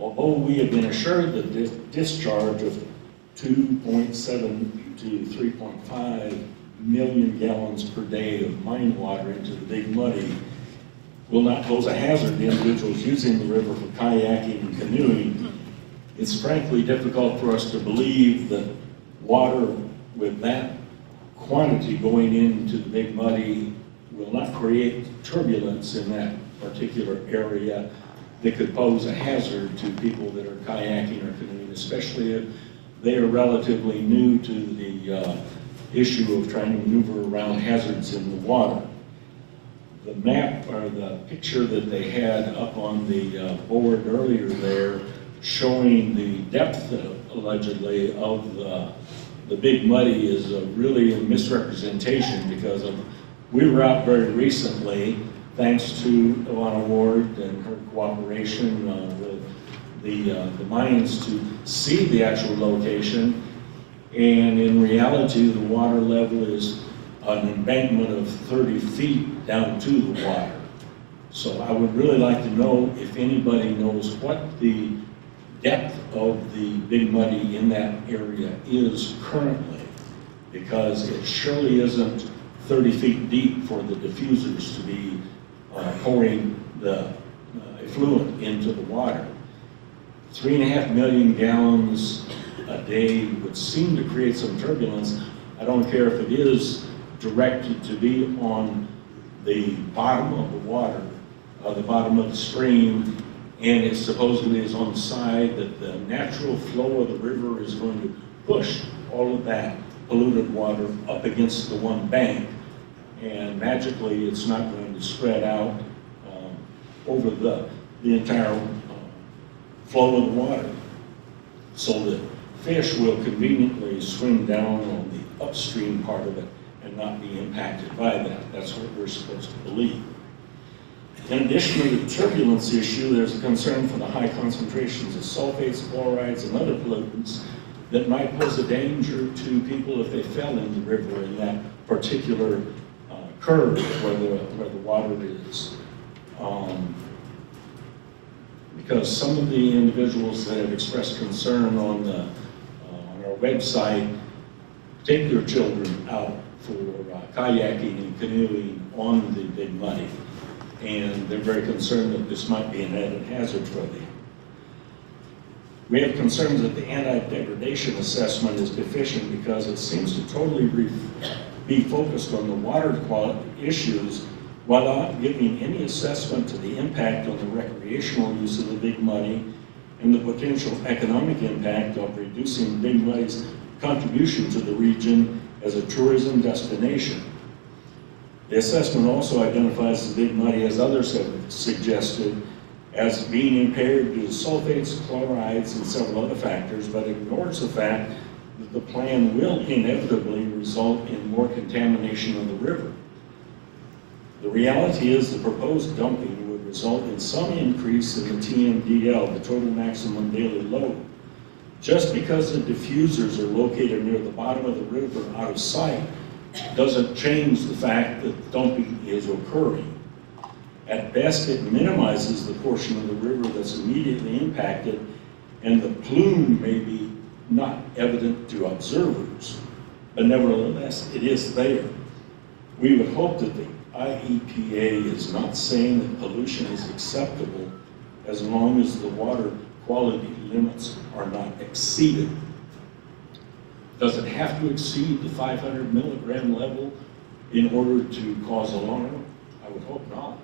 Although we have been assured that this discharge of 2.7 to 3.5 million gallons per day of mine water into the Big Muddy will not pose a hazard to individuals using the river for kayaking and canoeing, it's frankly difficult for us to believe that water with that quantity going into the Big Muddy will not create turbulence in that particular area that could pose a hazard to people that are kayaking or canoeing, especially if they are relatively new to the issue of trying to maneuver around hazards in the water. The map or the picture that they had up on the board earlier there showing the depth allegedly of the Big Muddy is really a misrepresentation because we were out very recently, thanks to Ilana Ward and her cooperation with the mines to see the actual location, and in reality the water level is an embankment of 30 feet down to the water. So I would really like to know if anybody knows what the depth of the Big Muddy in that area is currently, because it surely isn't 30 feet deep for the diffusers to be pouring the effluent into the water. 3.5 million gallons a day would seem to create some turbulence. I don't care if it is directed to be on the bottom of the water, the bottom of the stream, and it supposedly is on the side that the natural flow of the river is going to push all of that polluted water up against the one bank, and magically it's not going to spread out over the entire flow of the water, so that fish will conveniently swim down on the upstream part of it and not be impacted by that. That's what we're supposed to believe. In addition to the turbulence issue, there's a concern for the high concentrations of sulfates, chlorides, and other pollutants that might pose a danger to people if they fell in the river in that particular curve where the water is. Because some of the individuals that have expressed concern on our website take their children out for kayaking and canoeing on the Big Muddy, and they're very concerned that this might be an added hazard for them. We have concerns that the anti-degradation assessment is deficient because it seems to totally be focused on the water quality issues while not giving any assessment to the impact on the recreational use of the Big Muddy and the potential economic impact of reducing Big Muddy's contribution to the region as a tourism destination. The assessment also identifies the Big Muddy, as others have suggested, as being impaired due to sulfates, chlorides, and several other factors, but ignores the fact that the plan will inevitably result in more contamination of the river. The reality is the proposed dumping would result in some increase in the TMDL, the total maximum daily load. Just because the diffusers are located near the bottom of the river out of sight doesn't change the fact that dumping is occurring. At best, it minimizes the portion of the river that's immediately impacted, and the plume may be not evident to observers, but nevertheless, it is there. We would hope that the IEPA is not saying that pollution is acceptable as long as the water quality limits are not exceeded. Does it have to exceed the 500 milligram level in order to cause alarm? I would hope not.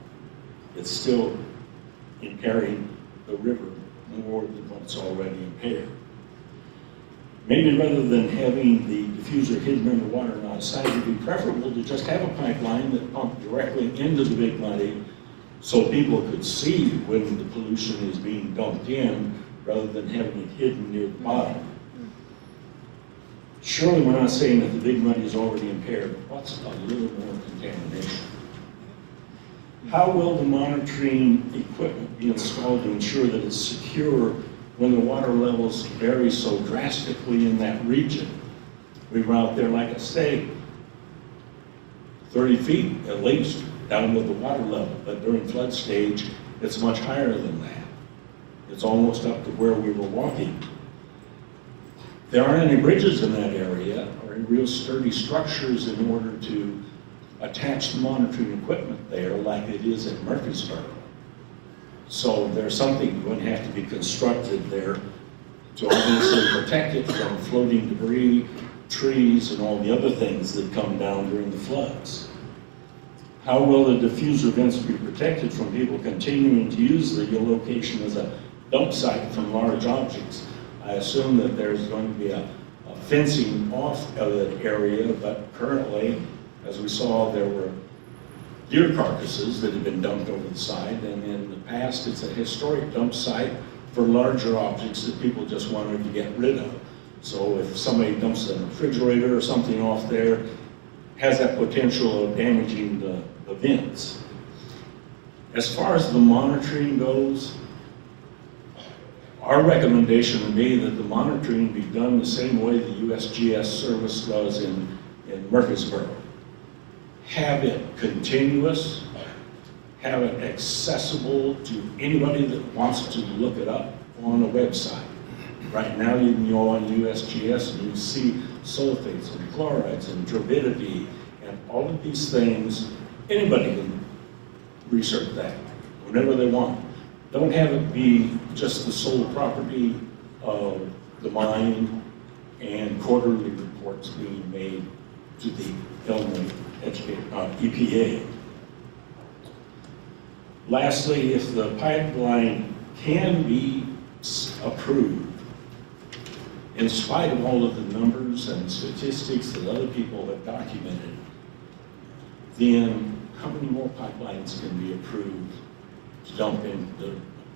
It's still impairing the river more than what's already impaired. Maybe rather than having the diffuser hidden underwater and outside, it would be preferable to just have a pipeline that pumped directly into the Big Muddy so people could see when the pollution is being dumped in rather than having it hidden near the bottom. Surely we're not saying that the Big Muddy is already impaired, but what's a little more contamination? How will the monitoring equipment be installed to ensure that it's secure when the water levels vary so drastically in that region? We were out there, like I say, 30 feet at least down to the water level, but during flood stage, it's much higher than that. It's almost up to where we were walking. There aren't any bridges in that area or any real sturdy structures in order to attach the monitoring equipment there like it is in Murfreesboro. So there's something going to have to be constructed there to obviously protect it from floating debris, trees, and all the other things that come down during the floods. How will the diffuser vents be protected from people continuing to use the location as a dump site from large objects? I assume that there's going to be a fencing off of that area, but currently, as we saw, there were deer carcasses that had been dumped over the side, and in the past, it's a historic dump site for larger objects that people just wanted to get rid of. So if somebody dumps a refrigerator or something off there, has that potential of damaging the vents. As far as the monitoring goes, our recommendation would be that the monitoring be done the same way the USGS service does in Murfreesboro. Have it continuous, have it accessible to anybody that wants to look it up on a website. Right now you can go on USGS and you see sulfates and chlorides and turbidity and all of these things. Anybody can research that whenever they want. Don't have it be just the sole property of the mine and quarterly reports being made to the Illinois EPA. Lastly, if the pipeline can be approved, in spite of all of the numbers and statistics that other people have documented, then how many more pipelines can be approved to dump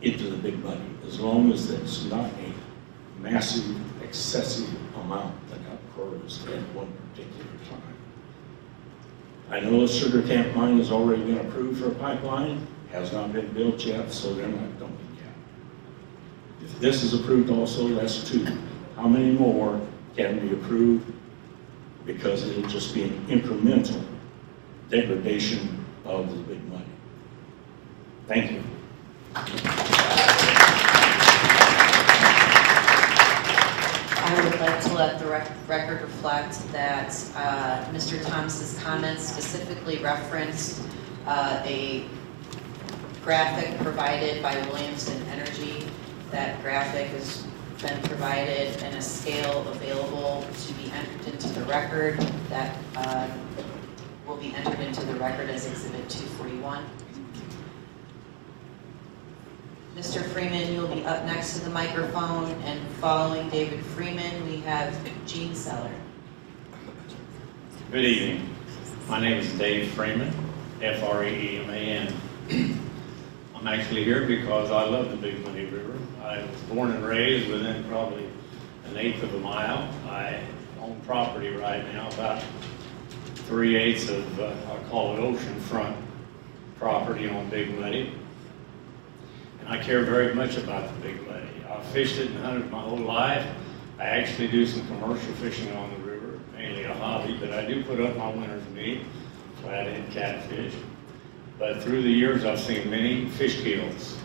into the big money, as long as it's not a massive, excessive amount that occurs at one particular time? I know the Sugar Camp mine has already been approved for a pipeline, has not been built yet, so they're not dumping yet. If this is approved also, that's 2. How many more can be approved? Because it'll just be an incremental degradation of the big money. Thank you. I would like to let the record reflect that Mr. Thomas's comments specifically referenced a graphic provided by Williamson Energy. That graphic has been provided in a scale available to be entered into the record. That will be entered into the record as Exhibit 241. Mr. Freeman, you'll be up next to the microphone, and following David Freeman, we have Gene Seller. Good evening. My name is Dave Freeman, F-R-E-E-M-A-N. I'm actually here because I love the Big Muddy River. I was born and raised within probably 1/8 of a mile. I own property right now, about 3/8 of, I call it oceanfront property on Big Muddy. And I care very much about the Big Muddy. I've fished it and hunted my whole life. I actually do some commercial fishing on the river, mainly a hobby, but I do put up my winter's meat, flathead catfish. But through the years, I've seen many fish kills,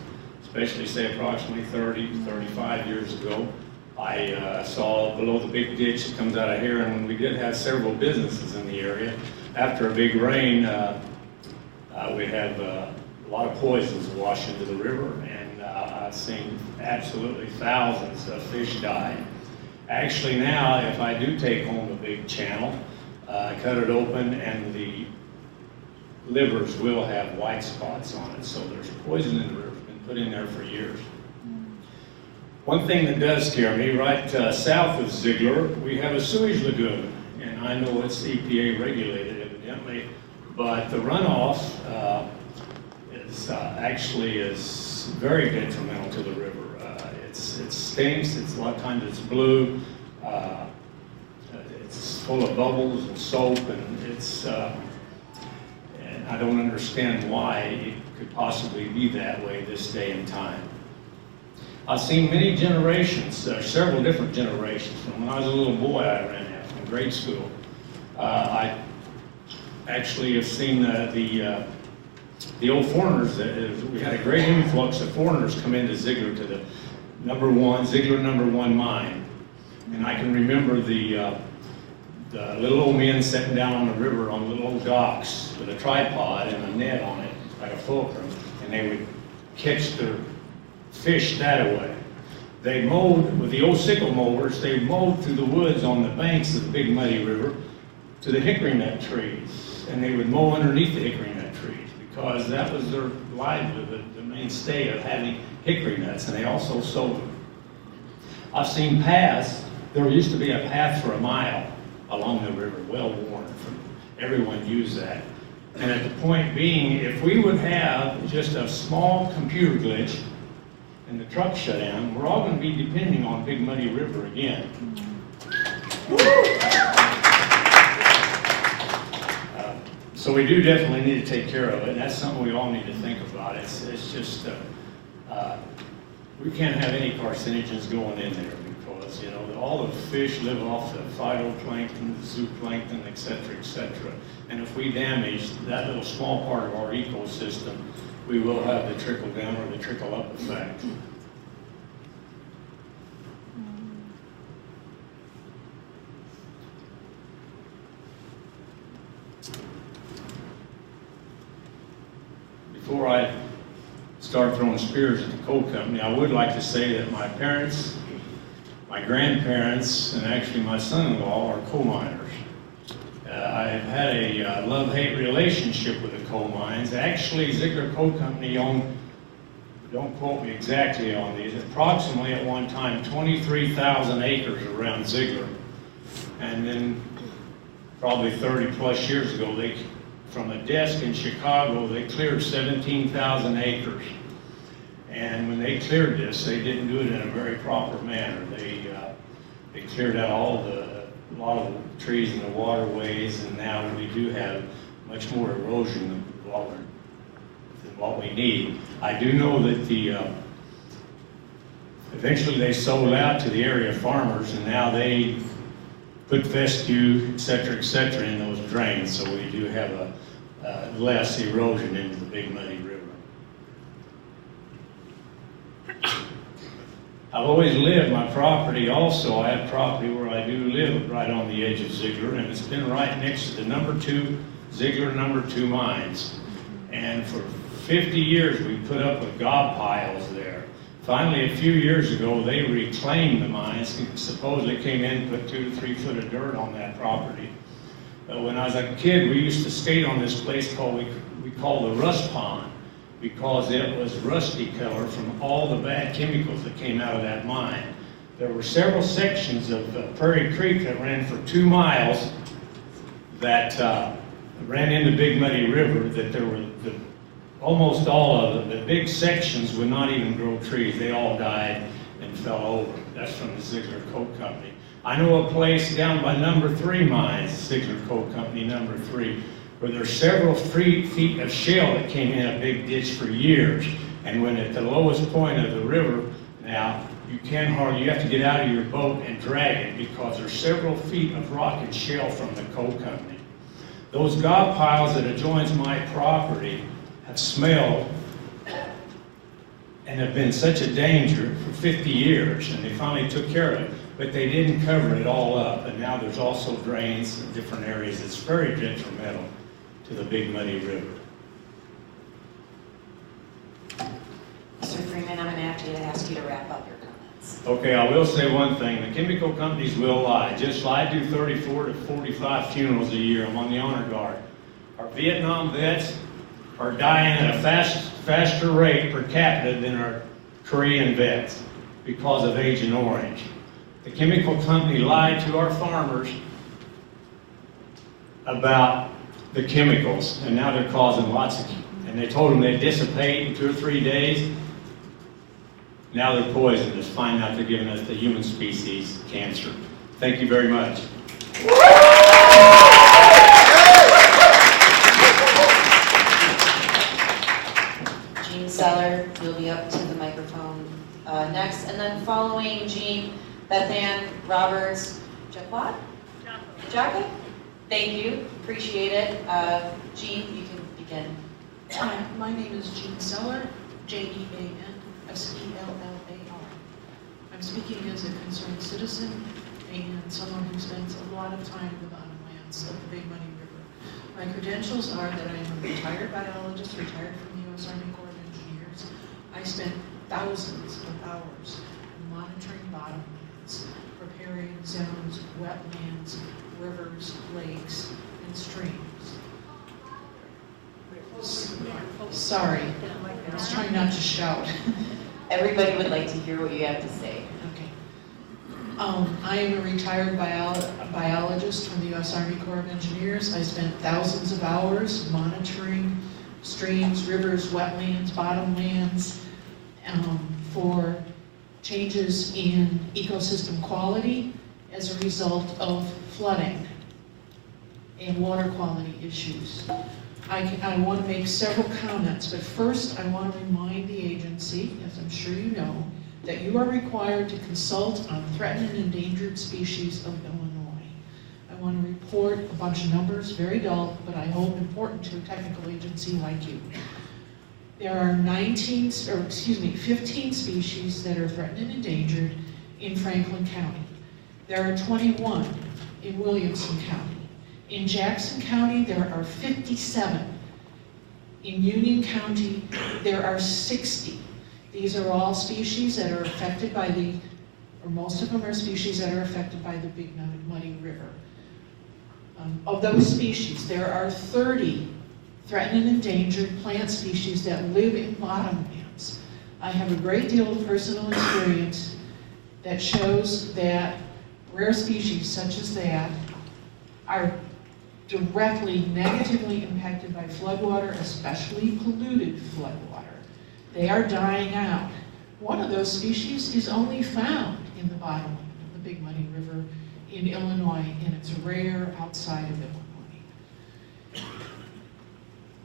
especially say approximately 30, 35 years ago. I saw below the big ditch that comes out of here, and when we did have several businesses in the area, after a big rain, we had a lot of poisons wash into the river, and I've seen absolutely thousands of fish die. Actually now, if I do take home a big channel, cut it open, and the livers will have white spots on it, so there's poison in the river, been put in there for years. One thing that does scare me, right south of Ziegler, we have a sewage lagoon, and I know it's EPA regulated evidently, but the runoff actually is very detrimental to the river. It stinks, a lot of times it's blue, it's full of bubbles and soap, and I don't understand why it could possibly be that way this day and time. I've seen many generations, several different generations. From when I was a little boy, I ran that from grade school. I actually have seen the the old foreigners, we had a great influx of foreigners come into Ziegler to the Ziegler #1 mine. And I can remember the little old men sitting down on the river on little old docks with a tripod and a net on it, like a fulcrum, and they would catch their fish that way. They mowed, with the old sickle mowers, they mowed through the woods on the banks of the Big Muddy River to the hickory nut trees. And they would mow underneath the hickory nut trees because that was their livelihood, the mainstay of having hickory nuts, and they also sold them. I've seen paths. There used to be a path for a mile along the river, well worn. Everyone used that. And at the point being, if we would have just a small computer glitch and the truck shut down, we're all going to be depending on Big Muddy River again. So we do definitely need to take care of it, and that's something we all need to think about. It's just, we can't have any carcinogens going in there because, you know, all the fish live off the phytoplankton, the zooplankton, et cetera, et cetera. And if we damage that little small part of our ecosystem, we will have the trickle down or the trickle up effect. Before I start throwing spears at the coal company, I would like to say that my parents, my grandparents, and actually my son-in-law are coal miners. I've had a love-hate relationship with the coal mines. Actually, Ziegler Coal Company owned, don't quote me exactly on these, approximately at one time 23,000 acres around Ziegler. And then probably 30 plus years ago, from a desk in Chicago, they cleared 17,000 acres. And when they cleared this, they didn't do it in a very proper manner. They cleared out a lot of the trees in the waterways, and now we do have much more erosion than what we need. I do know that eventually they sold out to the area farmers, and now they put fescue, et cetera, in those drains, so we do have less erosion into the Big Muddy River. I've always lived my property also. I have property where I do live right on the edge of Ziegler, and it's been right next to the Ziegler #2 mines. And for 50 years we put up with gob piles there. Finally, a few years ago, they reclaimed the mines, supposedly came in and put 2 to 3 foot of dirt on that property. But when I was a kid, we used to skate on this place we call the Rust Pond, because it was rusty color from all the bad chemicals that came out of that mine. There were several sections of Prairie Creek that ran for 2 miles that ran into Big Muddy River, that there were almost all of them, the big sections would not even grow trees. They all died and fell over. That's from the Ziegler Coal Company. I know a place down by #3 mines, Ziegler Coal Company #3, where there's several feet of shale that came in a big ditch for years. And when at the lowest point of the river, now you have to get out of your boat and drag it because there's several feet of rock and shale from the coal company. Those gob piles that adjoins my property have smelled and have been such a danger for 50 years, and they finally took care of it. But they didn't cover it all up, and now there's also drains in different areas. It's very detrimental to the Big Muddy River. Mr. Freeman, I'm going to have to ask you to wrap up your comments. Okay, I will say one thing. The chemical companies will lie. Just I do 34 to 45 funerals a year. I'm on the honor guard. Our Vietnam vets are dying at a faster rate per capita than our Korean vets because of Agent Orange. The chemical company lied to our farmers about the chemicals, and now they're causing lots of, and they told them they'd dissipate in 2 or 3 days. Now they're poisonous. Find out they're giving us the human species cancer. Thank you very much. Gene Seller, you'll be up to the microphone next, and then following Gene, Beth Ann Roberts, Jacquot? Jacquot? Thank you, appreciate it. Gene, you can begin. My name is Jean Seller, Jean-S-E-L-L-A-R. I'm speaking as a concerned citizen and someone who spends a lot of time in the bottomlands of the Big Muddy River. My credentials are that I am a retired biologist, retired from the U.S. Army Corps of Engineers. I spent thousands of hours monitoring bottomlands, preparing zones, wetlands, rivers, lakes, and streams. Sorry, I was trying not to shout. Everybody would like to hear what you have to say. Okay. I am a retired biologist from the U.S. Army Corps of Engineers. I spent thousands of hours monitoring streams, rivers, wetlands, bottomlands for changes in ecosystem quality as a result of flooding and water quality issues. I want to make several comments, but first I want to remind the agency, as I'm sure you know, that you are required to consult on threatened and endangered species of Illinois. I want to report a bunch of numbers, very dull, but I hope important to a technical agency like you. There are 15 species that are threatened and endangered in Franklin County. There are 21 in Williamson County. In Jackson County, there are 57. In Union County, there are 60. These are all species that are affected by or most of them are species that are affected by the Big Muddy River. Of those species, there are 30 threatened and endangered plant species that live in bottomlands. I have a great deal of personal experience that shows that rare species such as that are directly negatively impacted by floodwater, especially polluted floodwater. They are dying out. One of those species is only found in the bottomland of the Big Muddy River in Illinois, and it's rare outside of Illinois.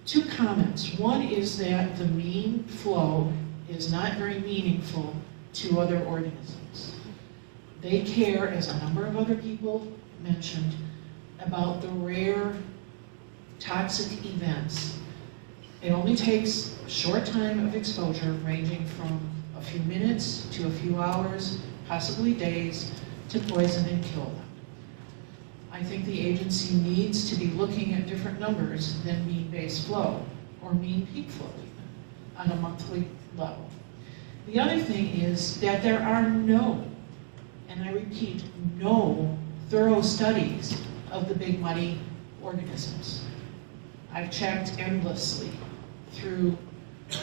2 comments. One is that the mean flow is not very meaningful to other organisms. They care, as a number of other people mentioned, about the rare toxic events. It only takes a short time of exposure, ranging from a few minutes to a few hours, possibly days, to poison and kill them. I think the agency needs to be looking at different numbers than mean base flow, or mean peak flow even, on a monthly level. The other thing is that there are no, and I repeat, no thorough studies of the Big Muddy organisms. I've checked endlessly through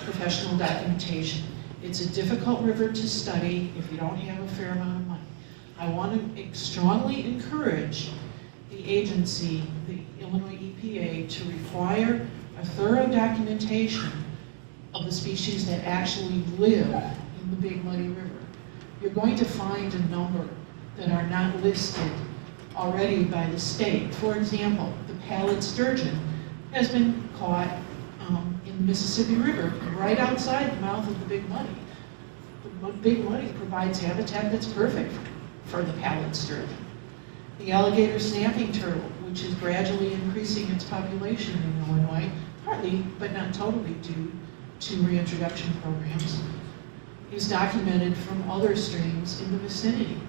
professional documentation. It's a difficult river to study if you don't have a fair amount of money. I want to strongly encourage the agency, the Illinois EPA, to require a thorough documentation of the species that actually live in the Big Muddy River. You're going to find a number that are not listed already by the state. For example, the pallid sturgeon has been caught in the Mississippi River, right outside the mouth of the Big Muddy. The Big Muddy provides habitat that's perfect for the pallid sturgeon. The alligator snapping turtle, which is gradually increasing its population in Illinois, partly but not totally due to reintroduction programs, is documented from other streams in the vicinity.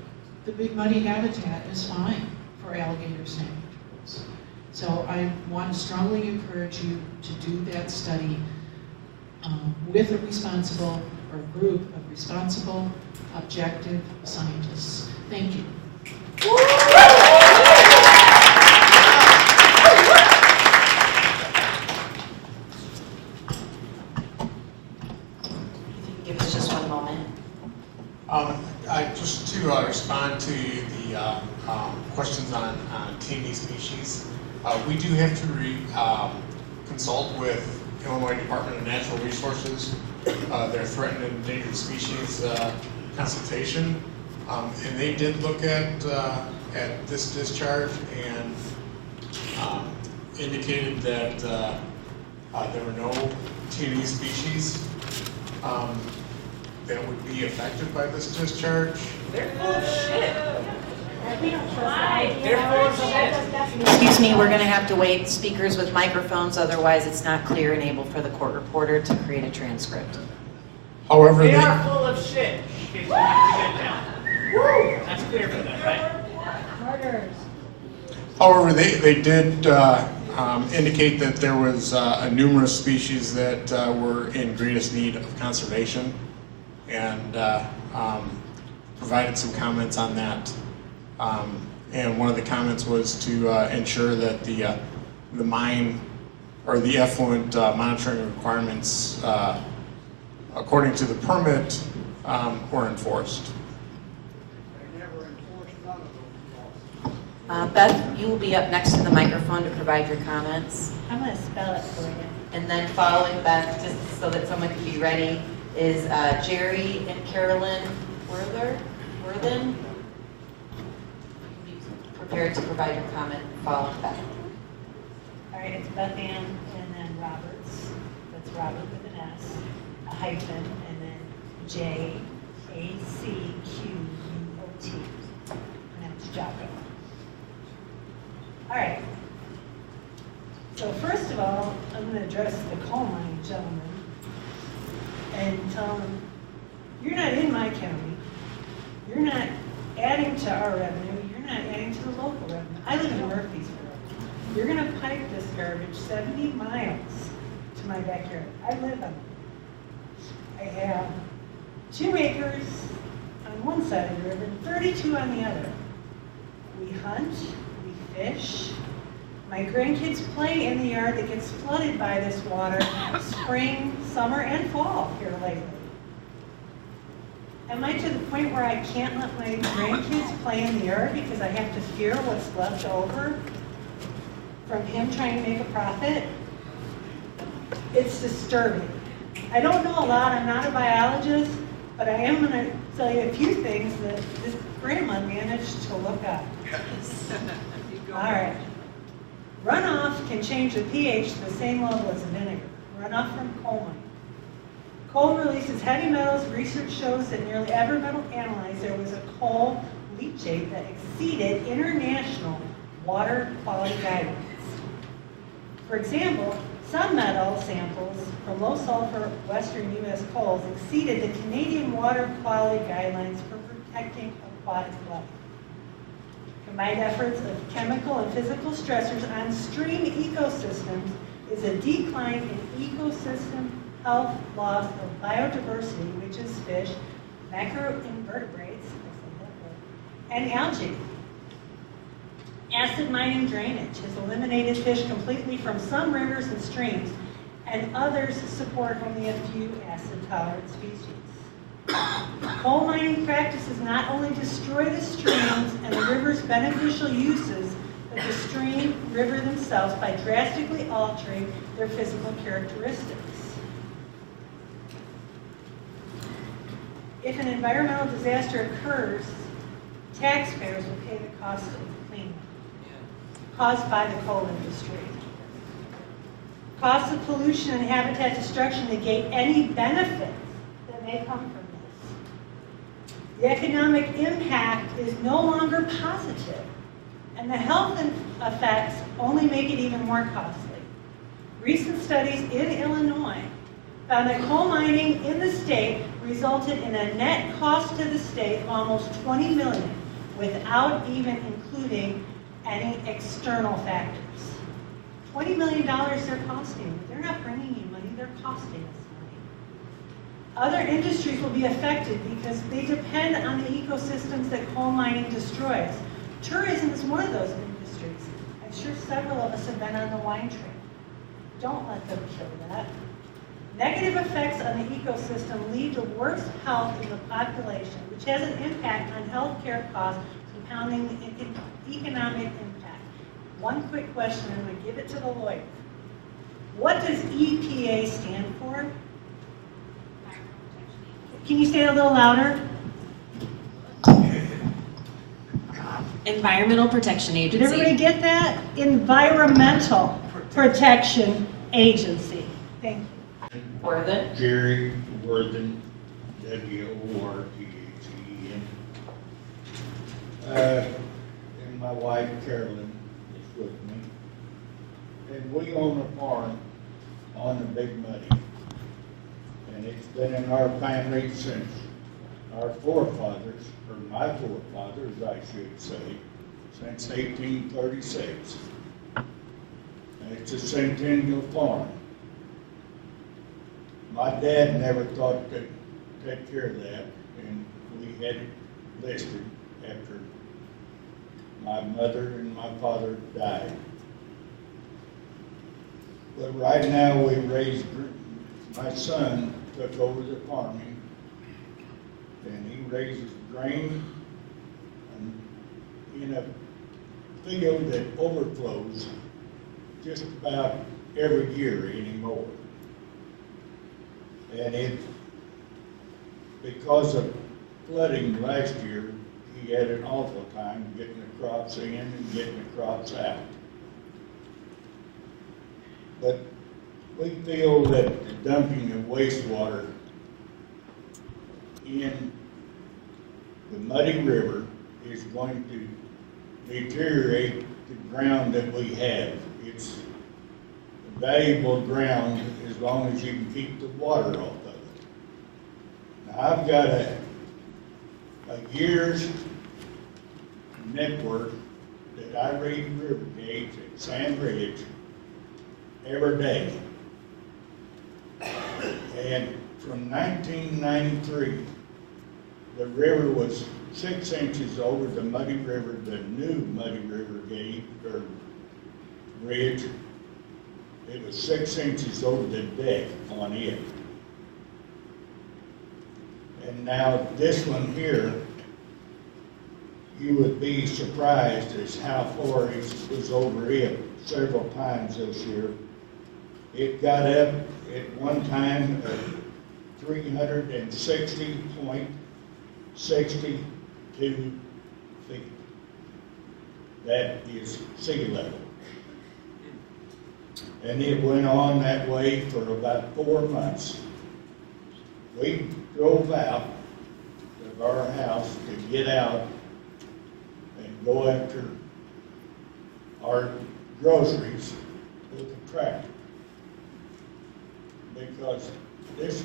The Big Muddy habitat is fine for alligator snapping turtles. So I want to strongly encourage you to do that study with a responsible, or a group of responsible, objective scientists. Thank you. Give us just one moment. Just to respond to the questions on TND species, we do have to consult with Illinois Department of Natural Resources, their threatened and endangered species consultation, and they did look at this discharge and indicated that there were no TND species that would be affected by this discharge. They're full of shit. Excuse me, we're going to have to wait, speakers with microphones, otherwise it's not clear and able for the court reporter to create a transcript. However, They they, are full of shit. In case you have to get down. That's clear for them, right? however, they did indicate that there was numerous species that were in greatest need of conservation, and provided some comments on that. And one of the comments was to ensure that the mine or the effluent monitoring requirements, according to the permit, were enforced. Beth, you will be up next to the microphone to provide your comments. I'm going to spell it for you. And then following Beth, just so that someone can be ready, is Jerry and Carolyn Worthen. Be prepared to provide your comment following Beth. All right, it's Beth Ann and then Roberts. That's Robert with an S, a hyphen, and then Jacquut. And that's Jocko. All right. So first of all, I'm going to address the coal mining gentleman and tell him, you're not in my county. You're not adding to our revenue. You're not adding to the local revenue. I live in Murfreesboro. You're going to pipe this garbage 70 miles to my backyard. I live on it. I have 2 acres on one side of the river, 32 on the other. We hunt, we fish. My grandkids play in the yard that gets flooded by this water spring, summer, and fall here lately. Am I to the point where I can't let my grandkids play in the yard because I have to fear what's left over from him trying to make a profit? It's disturbing. I don't know a lot, I'm not a biologist, but I am going to tell you a few things that this grandma managed to look up. All right. Runoff can change the pH to the same level as vinegar. Runoff from coal mining. Coal releases heavy metals. Research shows that nearly every metal analyzed, there was a coal leachate that exceeded international water quality guidelines. For example, some metal samples from low sulfur western U.S. coals exceeded the Canadian water quality guidelines for protecting aquatic life. Combined efforts of chemical and physical stressors on stream ecosystems is a decline in ecosystem health, loss of biodiversity, which is fish, macroinvertebrates, and algae. Acid mining drainage has eliminated fish completely from some rivers and streams, and others support only a few acid-tolerant species. Coal mining practices not only destroy the streams and the river's beneficial uses, but the stream, river themselves by drastically altering their physical characteristics. If an environmental disaster occurs, taxpayers will pay the cost of the cleanup caused by the coal industry. Costs of pollution and habitat destruction negate any benefits that may come from this. The economic impact is no longer positive, and the health effects only make it even more costly. Recent studies in Illinois found that coal mining in the state resulted in a net cost to the state of almost $20 million, without even including any external factors. $20 million they're costing you. They're not bringing you money, they're costing us money. Other industries will be affected because they depend on the ecosystems that coal mining destroys. Tourism is one of those industries. I'm sure several of us have been on the wine trail. Don't let them kill that. Negative effects on the ecosystem lead to worse health in the population, which has an impact on healthcare costs, compounding the economic impact. One quick question, I'm going to give it to the lawyer. What does EPA stand for? Can you say it a little louder? Environmental Protection Agency. Did everybody get that? Environmental Protection Agency. Thank you. Worthen. Jerry Worthen, W-O-R-T-H-E-N. my wife Carolyn is with me. And we own a farm on the Big Muddy. And it's been in our family since our forefathers, or my forefathers, I should say, since 1836. And it's a centennial farm. My dad never thought to take care of that, and we had it listed after my mother and my father died. But right now we raise, my son took over the farming, and he raises grain in a field that overflows just about every year anymore. And because of flooding last year, he had an awful time getting the crops in and getting the crops out. But we feel that the dumping of wastewater in the Muddy River is going to deteriorate the ground that we have. It's valuable ground as long as you can keep the water off of it. Now, I've got a year's network that I read river gauge at Sand Ridge every day. And from 1993, the river was 6 inches over the Muddy River, the new Muddy River gauge, or ridge. It was 6 inches over the deck on it. And now this one here, you would be surprised as how far it was over it several times this year. It got up at one time at 360.62 feet. That is sea level. And it went on that way for about 4 months. We drove out of our house to get out and go after our groceries with a tractor, because this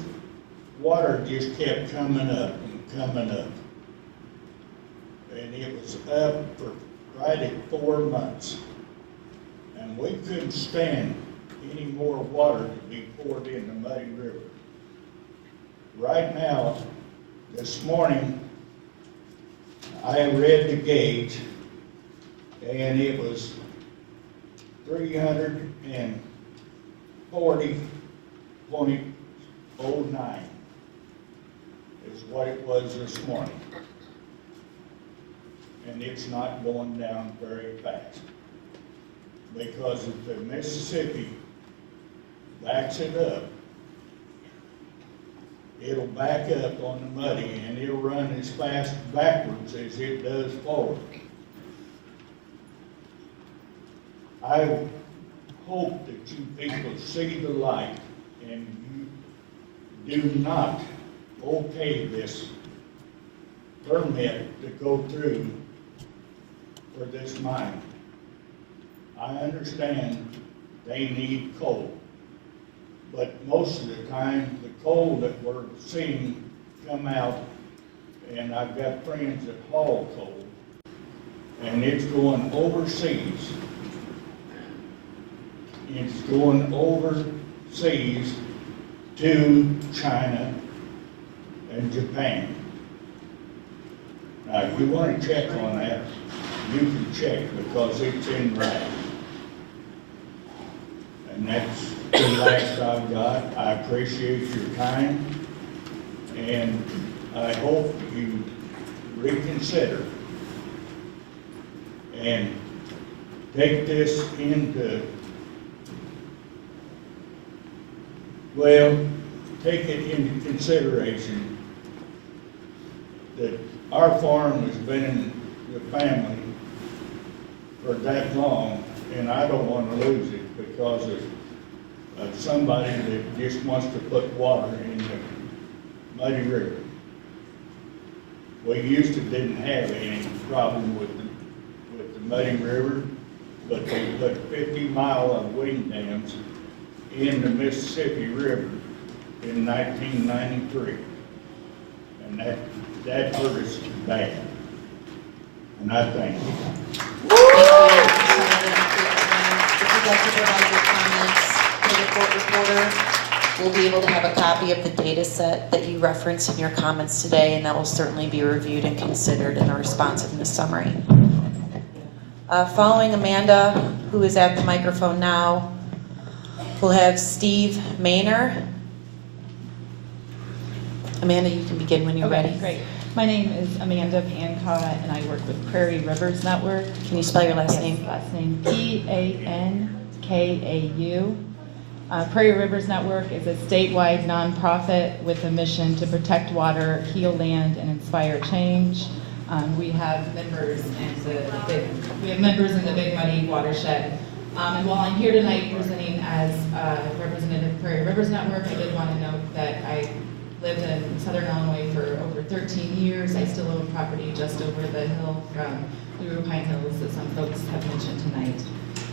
water just kept coming up and coming up. And it was up for right at 4 months. And we couldn't stand any more water to be poured in the Muddy River. Right now, this morning, I read the gauge, and it was 340.09 is what it was this morning. And it's not going down very fast, because if the Mississippi backs it up, it'll back up on the Muddy, and it'll run as fast backwards as it does forward. I hope that you people see the light and you do not okay this permit to go through for this mine. I understand they need coal, but most of the time, the coal that we're seeing come out, and I've got friends that haul coal, and it's going overseas. It's going overseas to China and Japan. Now, if you want to check on that, you can check, because it's in writing. And that's the last I've got. I appreciate your time, and I hope you reconsider and take this into, well, take it into consideration that our farm has been in the family for that long, and I don't want to lose it because of somebody that just wants to put water in the Muddy River. We used to didn't have any problem with the Muddy River, but they put 50 mile of wing dams in the Mississippi River in 1993. And that hurt us bad. And I thank you. Thank you, If you'd like to provide your comments to the court reporter, we'll be able to have a copy of the data set that you referenced in your comments today, and that will certainly be reviewed and considered in a responsiveness summary. Following Amanda, who is at the microphone now, we'll have Steve Maynor. Amanda, you can begin when you're ready. Great. My name is Amanda Pancott, and I work with Prairie Rivers Network. Can you spell your last name? Last name Pankau. Prairie Rivers Network is a statewide nonprofit with a mission to protect water, heal land, and inspire change. We have members in the Big Muddy watershed. And while I'm here tonight presenting as representative of Prairie Rivers Network, I did want to note that I lived in Southern Illinois for over 13 years. I still own property just over the hill from Blue Pine Hills that some folks have mentioned tonight.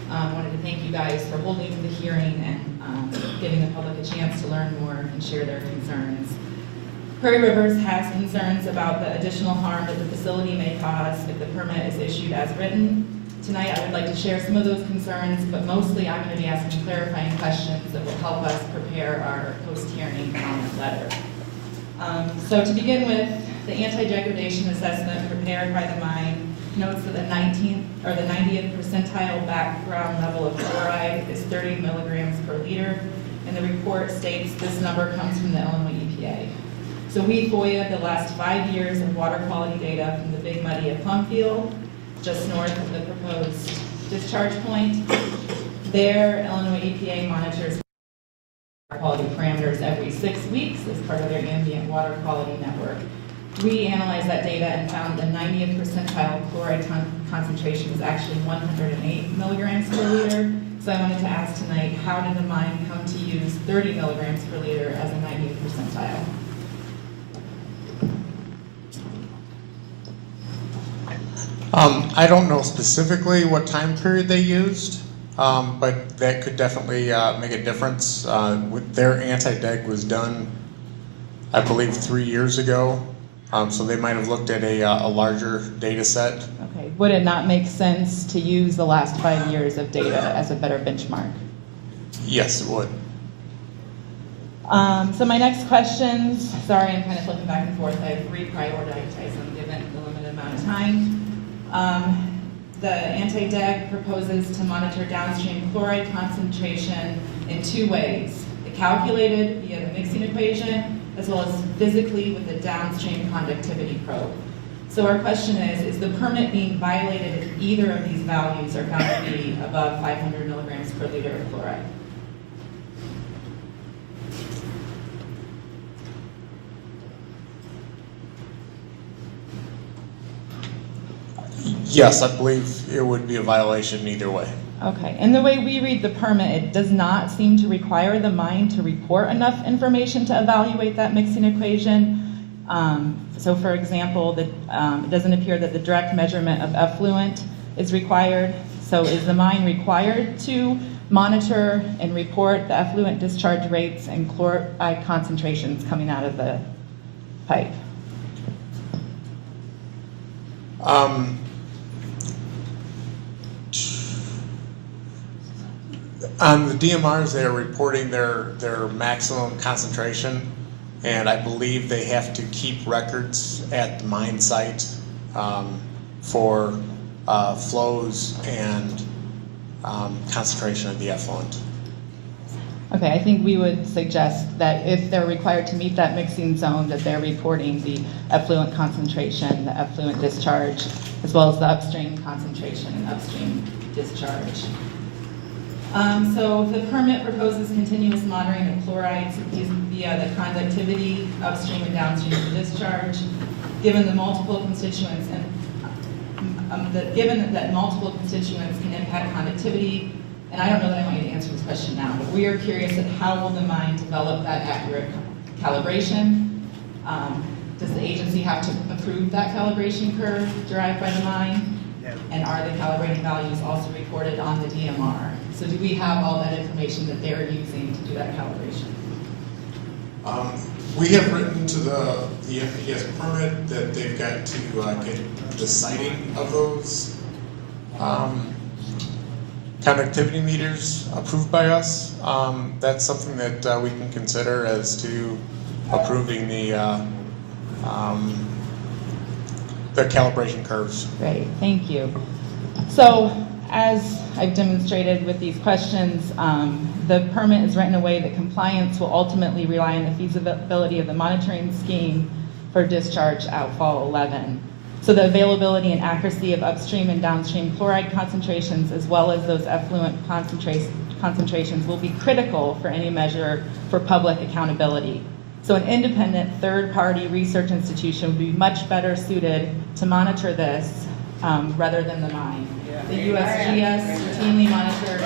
I wanted to thank you guys for holding the hearing and giving the public a chance to learn more and share their concerns. Prairie Rivers has concerns about the additional harm that the facility may cause if the permit is issued as written. Tonight I would like to share some of those concerns, but mostly I'm going to be asking clarifying questions that will help us prepare our post-hearing comment letter. So to begin with, the anti-degradation assessment prepared by the mine notes that the 90th percentile background level of fluoride is 30 milligrams per liter, and the report states this number comes from the Illinois EPA. So we FOIA'd the last 5 years of water quality data from the Big Muddy at Plumfield, just north of the proposed discharge point. There, Illinois EPA monitors quality parameters every 6 weeks as part of their ambient water quality network. We analyzed that data and found the 90th percentile chloride concentration was actually 108 milligrams per liter. So I wanted to ask tonight, how did the mine come to use 30 milligrams per liter as a 90th percentile? I don't know specifically what time period they used, but that could definitely make a difference. With their anti-deg was done, I believe, 3 years ago, so they might have looked at a larger data set. Okay, would it not make sense to use the last 5 years of data as a better benchmark? Yes, it would. So my next questions, sorry, I'm kind of flipping back and forth. I've reprioritized them given the limited amount of time. The anti-deg proposes to monitor downstream chloride concentration in 2 ways. The calculated via the mixing equation, as well as physically with the downstream conductivity probe. So our question is the permit being violated if either of these values are found to be above 500 milligrams per liter of chloride? Yes, I believe it would be a violation either way. Okay, and the way we read the permit, it does not seem to require the mine to report enough information to evaluate that mixing equation. So for example, it doesn't appear that the direct measurement of effluent is required. So is the mine required to monitor and report the effluent discharge rates and chloride concentrations coming out of the pipe? On the DMRs, they are reporting their maximum concentration, and I believe they have to keep records at the mine site for flows and concentration of the effluent. Okay, I think we would suggest that if they're required to meet that mixing zone, that they're reporting the effluent concentration, the effluent discharge, as well as the upstream concentration and upstream discharge. So the permit proposes continuous monitoring of chlorides via the conductivity upstream and downstream of the discharge. Given the multiple constituents and given that multiple constituents can impact conductivity, and I don't know that I want you to answer this question now, but we are curious at how will the mine develop that accurate calibration? Does the agency have to approve that calibration curve derived by the mine? And are the calibrating values also recorded on the DMR? So do we have all that information that they're using to do that calibration? We have written to the FES permit that they've got to get the siting of those conductivity meters approved by us. That's something that we can consider as to approving the calibration curves. Great, thank you. So, as I've demonstrated with these questions, the permit is written in a way that compliance will ultimately rely on the feasibility of the monitoring scheme for discharge outfall 11. So the availability and accuracy of upstream and downstream chloride concentrations, as well as those effluent concentrations, will be critical for any measure for public accountability. So an independent third-party research institution would be much better suited to monitor this rather than the mine. The USGS routinely monitors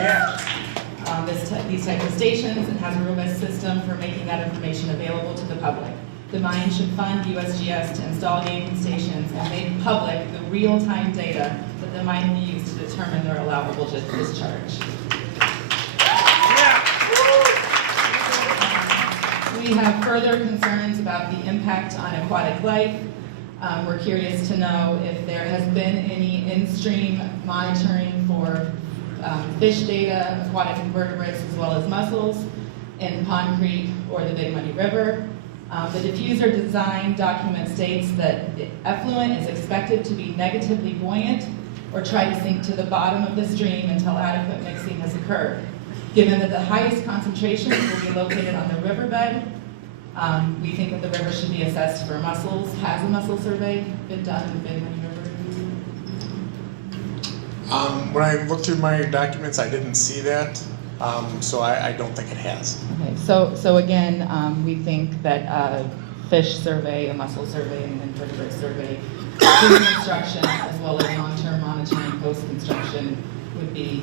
these types of stations and has a robust system for making that information available to the public. The mine should fund USGS to install gauging stations and make public the real-time data that the mine will use to determine their allowable discharge. We have further concerns about the impact on aquatic life. We're curious to know if there has been any in-stream monitoring for fish data, aquatic invertebrates, as well as mussels in Pond Creek or the Big Muddy River. The diffuser design document states that effluent is expected to be negatively buoyant or try to sink to the bottom of the stream until adequate mixing has occurred. Given that the highest concentrations will be located on the riverbed, we think that the river should be assessed for mussels. Has a mussel survey been done in the Big Muddy River? When I looked through my documents, I didn't see that, so I don't think it has. Okay, so again, we think that a fish survey, a mussel survey, and an invertebrate survey, pre-construction as well as long-term monitoring post-construction would be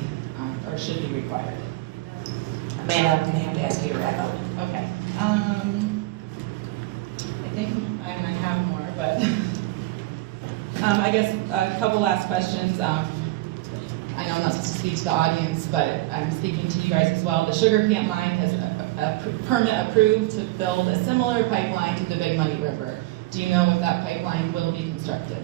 or should be required. Amanda, I'm gonna have to ask you to wrap up. Okay. I think I have more, but I guess a couple last questions. I know I'm not supposed to speak to the audience, but I'm speaking to you guys as well. The Sugar Camp Mine has a permit approved to build a similar pipeline to the Big Muddy River. Do you know if that pipeline will be constructed?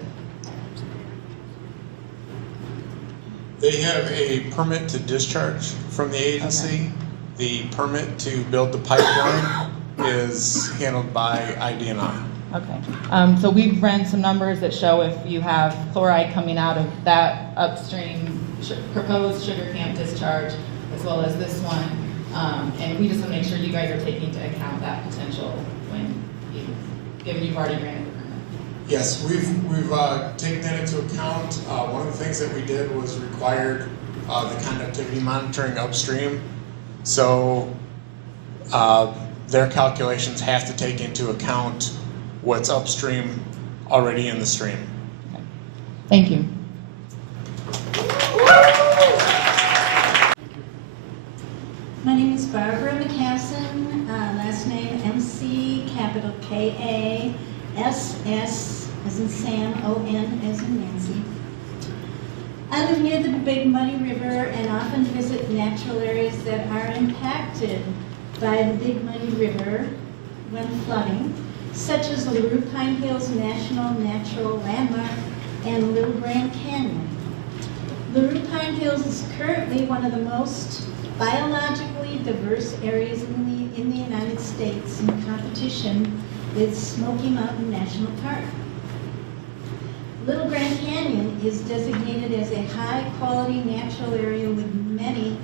They have a permit to discharge from the agency. Okay. The permit to build the pipeline is handled by IDNI. Okay. So we've ran some numbers that show if you have chloride coming out of that upstream proposed Sugar Camp discharge, as well as this one, and we just want to make sure you guys are taking into account that potential given you've already granted the permit. Yes, we've taken that into account. One of the things that we did was required the conductivity monitoring upstream. So their calculations have to take into account what's upstream already in the stream. Okay. Thank you. My name is Barbara McCassin, last name MC, capital K-A, S-S as in Sam, O-N as in Nancy. I live near the Big Muddy River and often visit natural areas that are impacted by the Big Muddy River when flooding, such as the LaRue Pine Hills National Natural Landmark and Little Grand Canyon. LaRue Pine Hills is currently one of the most biologically diverse areas in the United States in competition with Smoky Mountain National Park. Little Grand Canyon is designated as a high-quality natural area with many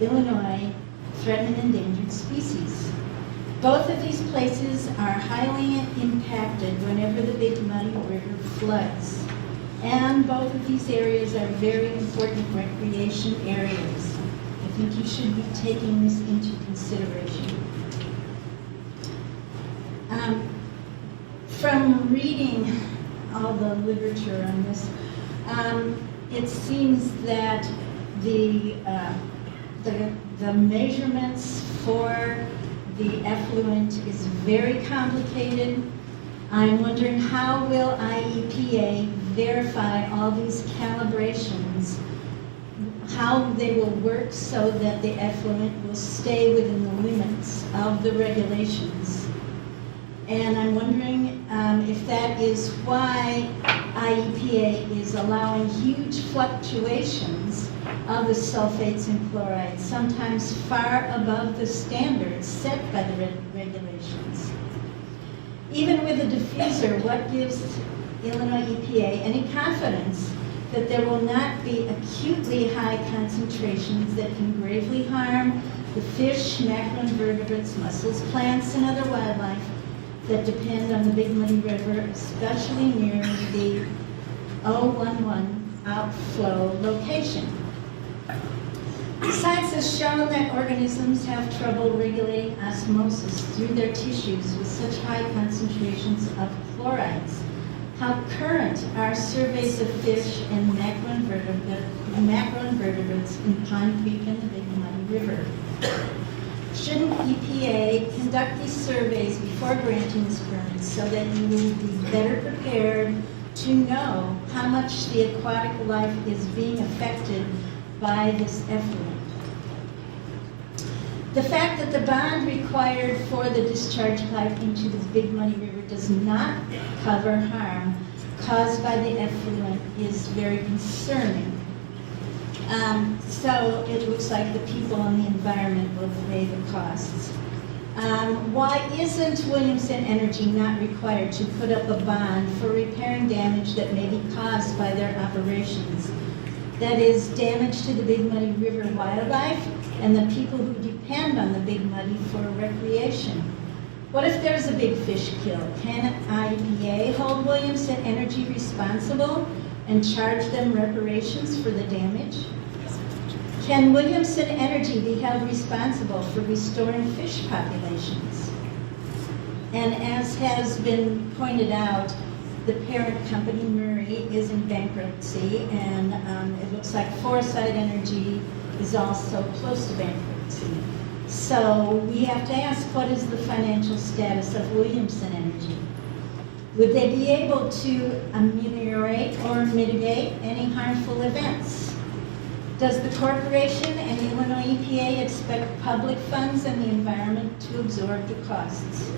Illinois threatened and endangered species. Both of these places are highly impacted whenever the Big Muddy River floods. And both of these areas are very important recreation areas. I think you should be taking this into consideration. From reading all the literature on this, it seems that the measurements for the effluent is very complicated. I'm wondering how will IEPA verify all these calibrations, how they will work so that the effluent will stay within the limits of the regulations. And I'm wondering if that is why IEPA is allowing huge fluctuations of the sulfates and chlorides, sometimes far above the standards set by the regulations. Even with a diffuser, what gives Illinois EPA any confidence that there will not be acutely high concentrations that can gravely harm the fish, macroinvertebrates, mussels, plants, and other wildlife that depend on the Big Muddy River, especially near the 011 outflow location? Science has shown that organisms have trouble regulating osmosis through their tissues with such high concentrations of chlorides. How current are surveys of fish and macroinvertebrates in Pond Creek and the Big Muddy River? Shouldn't EPA conduct these surveys before granting this permit so that you will be better prepared to know how much the aquatic life is being affected by this effluent? The fact that the bond required for the discharge pipe into the Big Muddy River does not cover harm caused by the effluent is very concerning. So it looks like the people and the environment will pay the costs. Why isn't Williamson Energy not required to put up a bond for repairing damage that may be caused by their operations? That is, damage to the Big Muddy River wildlife and the people who depend on the Big Muddy for recreation. What if there's a big fish kill? Can IEPA hold Williamson Energy responsible and charge them reparations for the damage? Can Williamson Energy be held responsible for restoring fish populations? And as has been pointed out, the parent company, Murray, is in bankruptcy, and it looks like Foresight Energy is also close to bankruptcy. So we have to ask, what is the financial status of Williamson Energy? Would they be able to ameliorate or mitigate any harmful events? Does the corporation and Illinois EPA expect public funds and the environment to absorb the costs?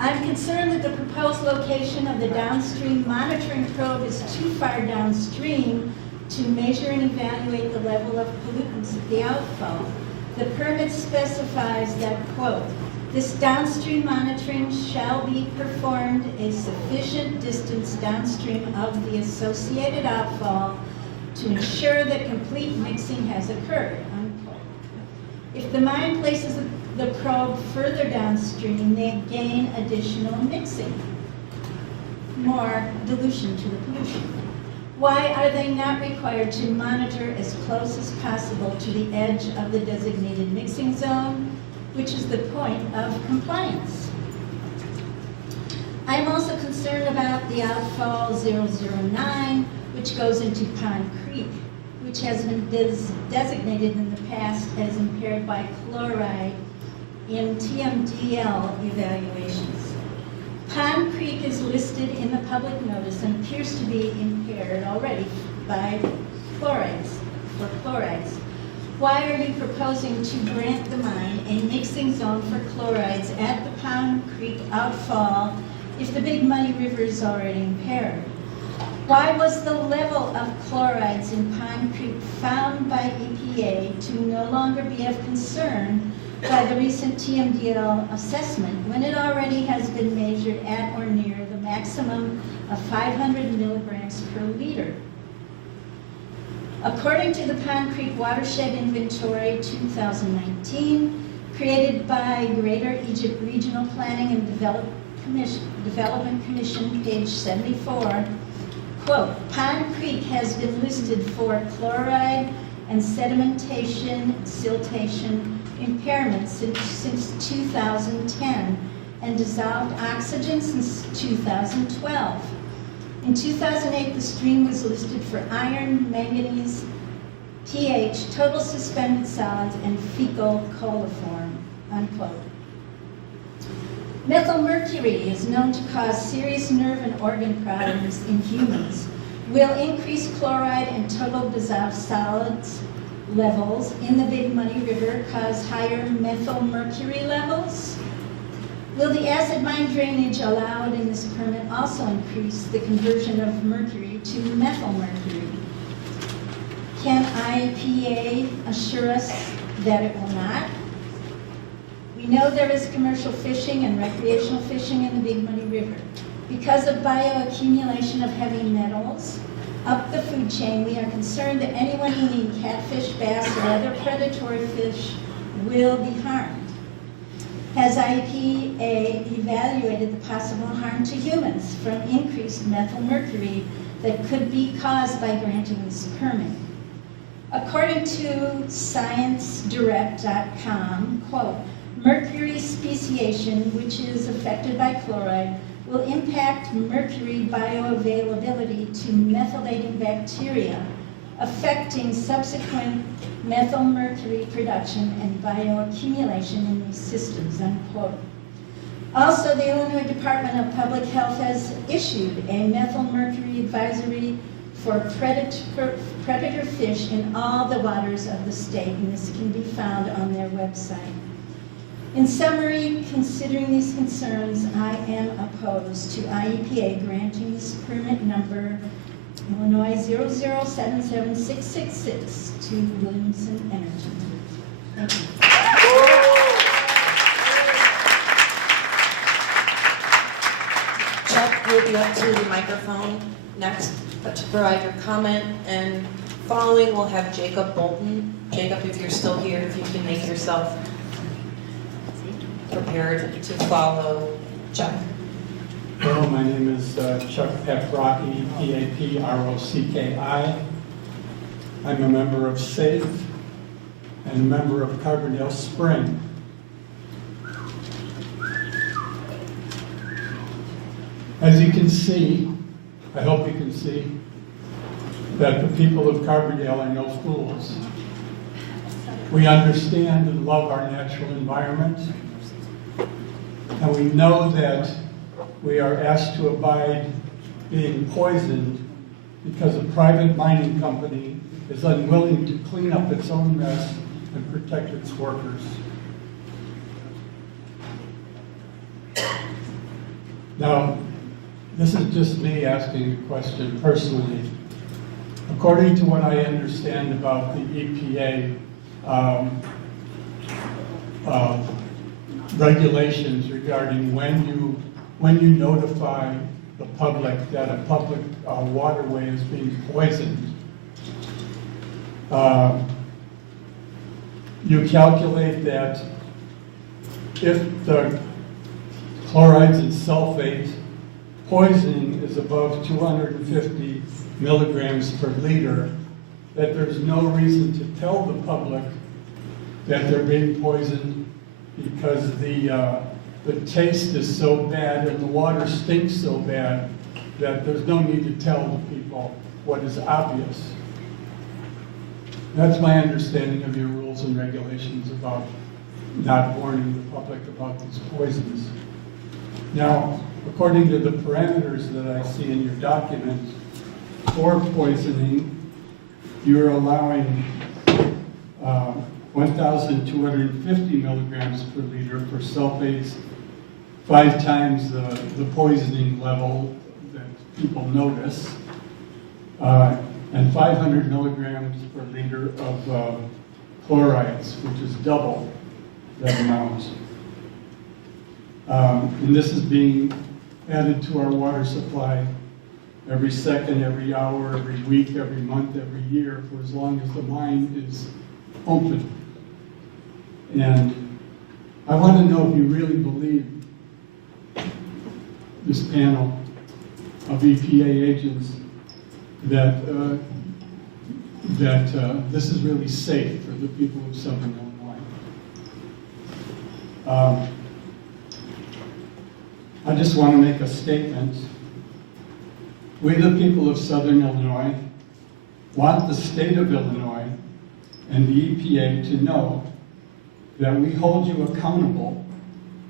I'm concerned that the proposed location of the downstream monitoring probe is too far downstream to measure and evaluate the level of pollutants at the outfall. The permit specifies that, quote, this downstream monitoring shall be performed a sufficient distance downstream of the associated outfall to ensure that complete mixing has occurred, unquote. If the mine places the probe further downstream, they gain additional mixing, more dilution to the pollution. Why are they not required to monitor as close as possible to the edge of the designated mixing zone, which is the point of compliance? I'm also concerned about the outfall 009, which goes into Pond Creek, which has been designated in the past as impaired by chloride in TMDL evaluations. Pond Creek is listed in the public notice and appears to be impaired already by chlorides. Why are you proposing to grant the mine a mixing zone for chlorides at the Pond Creek outfall if the Big Muddy River is already impaired? Why was the level of chlorides in Pond Creek found by EPA to no longer be of concern by the recent TMDL assessment when it already has been measured at or near the maximum of 500 milligrams per liter? According to the Pond Creek Watershed Inventory 2019, created by Greater Egypt Regional Planning and Development Commission, page 74, quote, Pond Creek has been listed for chloride and sedimentation, siltation impairments since 2010 and dissolved oxygen since 2012. In 2008, the stream was listed for iron, manganese, pH, total suspended solids, and fecal coliform, unquote. Methylmercury is known to cause serious nerve and organ problems in humans. Will increased chloride and total dissolved solids levels in the Big Muddy River cause higher methylmercury levels? Will the acid mine drainage allowed in this permit also increase the conversion of mercury to methylmercury? Can IEPA assure us that it will not? We know there is commercial fishing and recreational fishing in the Big Muddy River. Because of bioaccumulation of heavy metals up the food chain, we are concerned that anyone eating catfish, bass, or other predatory fish will be harmed. Has IEPA evaluated the possible harm to humans from increased methylmercury that could be caused by granting this permit? According to ScienceDirect.com, quote, mercury speciation, which is affected by chloride, will impact mercury bioavailability to methylating bacteria, affecting subsequent methylmercury production and bioaccumulation in these systems, unquote. Also, the Illinois Department of Public Health has issued a methylmercury advisory for predator fish in all the waters of the state, and this can be found on their website. In summary, considering these concerns, I am opposed to IEPA granting this permit number Illinois 0077666 to Williamson Energy. Thank you. Chuck, you'll be up to the microphone next to provide your comment, and following we'll have Jacob Bolton. Jacob, if you're still here, if you can make yourself prepared to follow Chuck. Hello, my name is Chuck Paprocki, P-A-P-R-O-C-K-I. I'm a member of SAFE and a member of Carbondale Spring. As you can see, I hope you can see, that the people of Carbondale are no fools. We understand and love our natural environment, and we know that we are asked to abide being poisoned because a private mining company is unwilling to clean up its own mess and protect its workers. Now, this is just me asking a question personally. According to what I understand about the EPA regulations regarding when you notify the public that a public waterway is being poisoned, you calculate that if the chlorides and sulfate poisoning is above 250 milligrams per liter, that there's no reason to tell the public that they're being poisoned because the taste is so bad and the water stinks so bad that there's no need to tell the people what is obvious. That's my understanding of your rules and regulations about not warning the public about these poisons. Now, according to the parameters that I see in your document, for poisoning, you're allowing 1,250 milligrams per liter for sulfates, 5 times the poisoning level that people notice, and 500 milligrams per liter of chlorides, which is double that amount. And this is being added to our water supply every second, every hour, every week, every month, every year, for as long as the mine is open. And I want to know if you really believe this panel of EPA agents that this is really safe for the people of Southern Illinois. I just want to make a statement. We, the people of Southern Illinois, want the state of Illinois and the EPA to know that we hold you accountable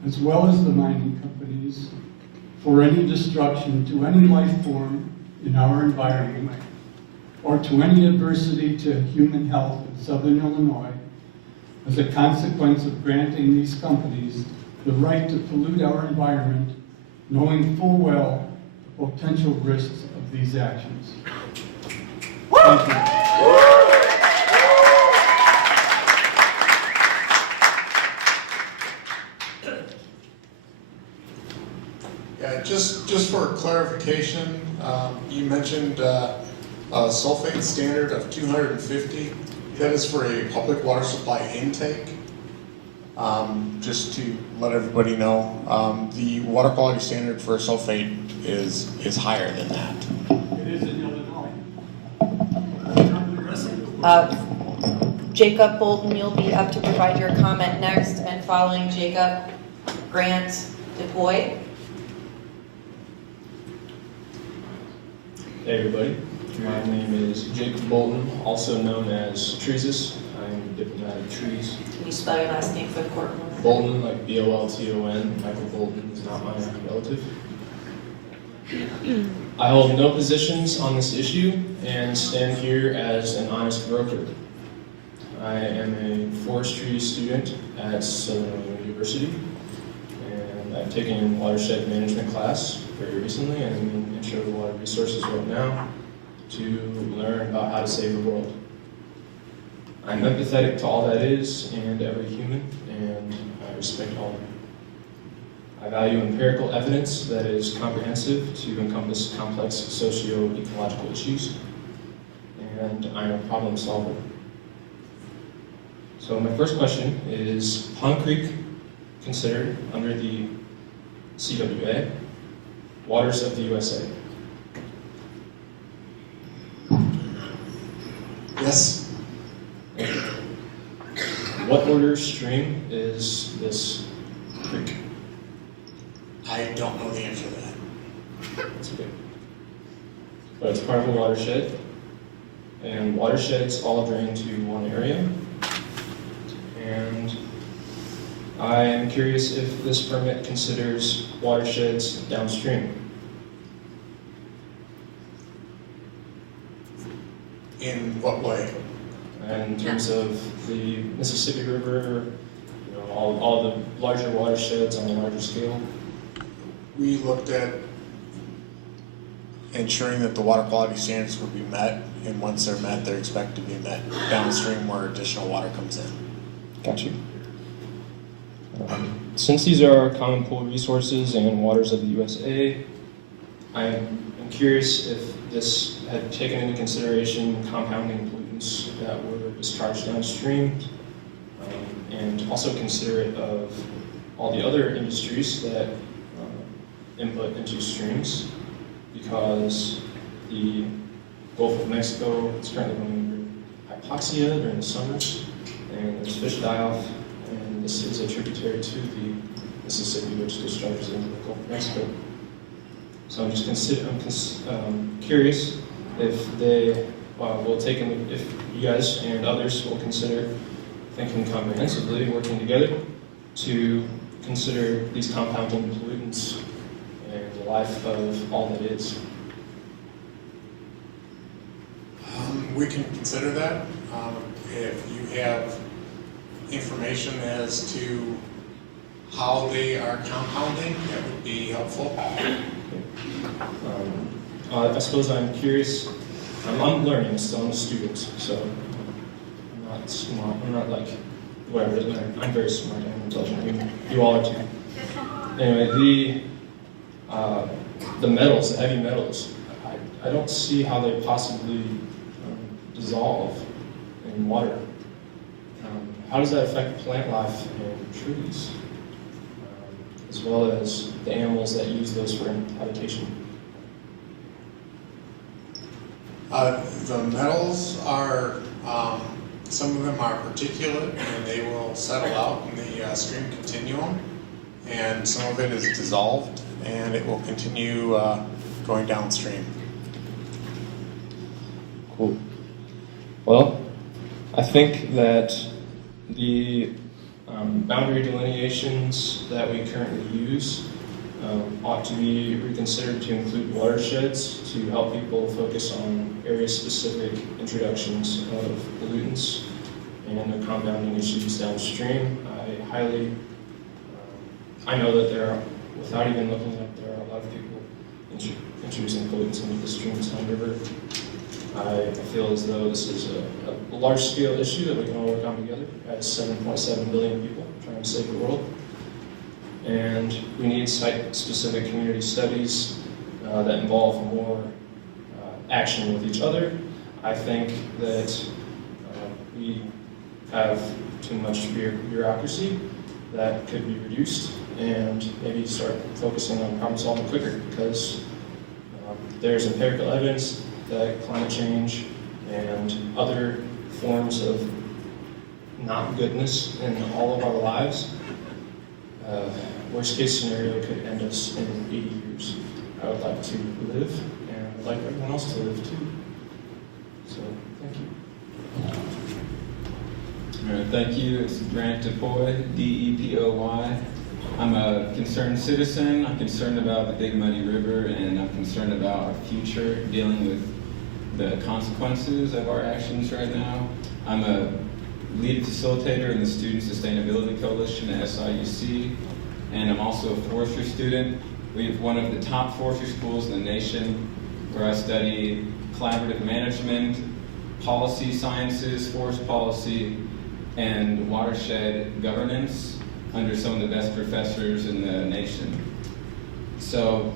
as well as the mining companies, for any destruction to any life form in our environment or to any adversity to human health in southern Illinois as a consequence of granting these companies the right to pollute our environment, knowing full well the potential risks of these actions. Thank you. Yeah, just for clarification, you mentioned a sulfate standard of 250. That is for a public water supply intake. Just to let everybody know, the water quality standard for sulfate is higher than that. It is in Illinois. Jacob Bolton, you'll be up to provide your comment next, and following Jacob, Grant DePoy. Hey everybody, my name is Jacob Bolton, also known as Treesus. I'm a diplomat of Trees. Can you spell your last name for the court? Bolton, like B-O-L-T-O-N. Michael Bolton is not my relative. I hold no positions on this issue and stand here as an honest broker. I am a forestry student at Southern Illinois University, and I've taken a watershed management class very recently, and I'm in Intro to Water Resources right now to learn about how to save the world. I'm empathetic to all that is and every human, and I respect all of them. I value empirical evidence that is comprehensive to encompass complex socio-ecological issues, and I'm a problem solver. So my first question is Pond Creek considered under the CWA waters of the USA? Yes. What order stream is this creek? I don't know the answer to that. That's okay. But it's part of a watershed, and watersheds all drain to one area. And I am curious if this permit considers watersheds downstream. In what way? In terms of the Mississippi River, all the larger watersheds on a larger scale. We looked at ensuring that the water quality standards would be met, and once they're met, they're expected to be met downstream where additional water comes in. Got you. Since these are common pool resources and waters of the USA, I'm curious if this had taken into consideration compounding pollutants that were discharged downstream, and also considerate of all the other industries that input into streams, because the Gulf of Mexico is currently running hypoxia during the summers, and there's fish die-off, and this is a tributary to the Mississippi, which discharges into the Gulf of Mexico. So I'm just curious if they will take if you guys and others will consider thinking comprehensively, working together to consider these compounding pollutants and the life of all that is. We can consider that. If you have information as to how they are compounding, that would be helpful. I suppose I'm curious. I'm learning still. I'm a student, so I'm not smart. I'm not like whatever. I'm very smart. I'm intelligent. You all are too. Anyway, the metals, the heavy metals. I don't see how they possibly dissolve in water. How does that affect plant life and trees, as well as the animals that use those for habitation? The metals are, some of them are particulate, and they will settle out in the stream continuum, and some of it is dissolved, and it will continue going downstream. Cool. Well, I think that Boundary delineations that we currently use ought to be reconsidered to include watersheds to help people focus on area-specific introductions of pollutants and the compounding issues downstream. I know that there are, without even looking up, there are a lot of people introducing pollutants into the streams and river. I feel as though this is a large-scale issue that we can all work on together as 7.7 billion people trying to save the world. And we need site-specific community studies that involve more action with each other. I think that we have too much bureaucracy that could be reduced and maybe start focusing on problem solving quicker, because there's empirical evidence that climate change and other forms of not goodness in all of our lives, worst case scenario could end us in 80 years. I would like to live, and I would like everyone else to live too. So, thank you. All right, thank you. It's Grant DePoy, D-E-P-O-Y. I'm a concerned citizen. I'm concerned about the Big Muddy River, and I'm concerned about our future dealing with the consequences of our actions right now. I'm a lead facilitator in the Student Sustainability Coalition at SIUC, and I'm also a forestry student. We have one of the top forestry schools in the nation, where I study collaborative management, policy sciences, forest policy, and watershed governance under some of the best professors in the nation. So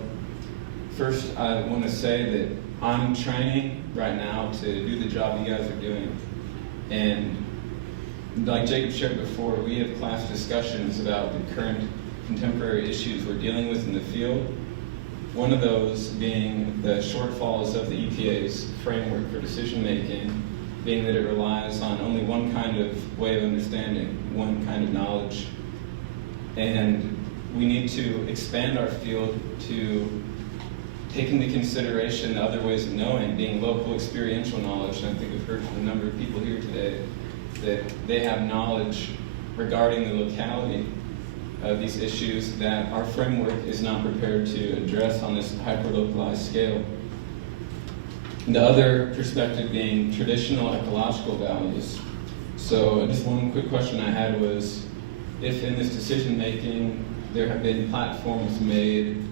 first, I want to say that I'm training right now to do the job you guys are doing. And like Jacob shared before, we have class discussions about the current contemporary issues we're dealing with in the field. One of those being the shortfalls of the EPA's framework for decision making, being that it relies on only one kind of way of understanding, one kind of knowledge. And we need to expand our field to take into consideration the other ways of knowing, being local experiential knowledge. And I think we've heard from a number of people here today that they have knowledge regarding the locality of these issues that our framework is not prepared to address on this hyper-localized scale. The other perspective being traditional ecological values. So just one quick question I had was, if in this decision making there have been platforms made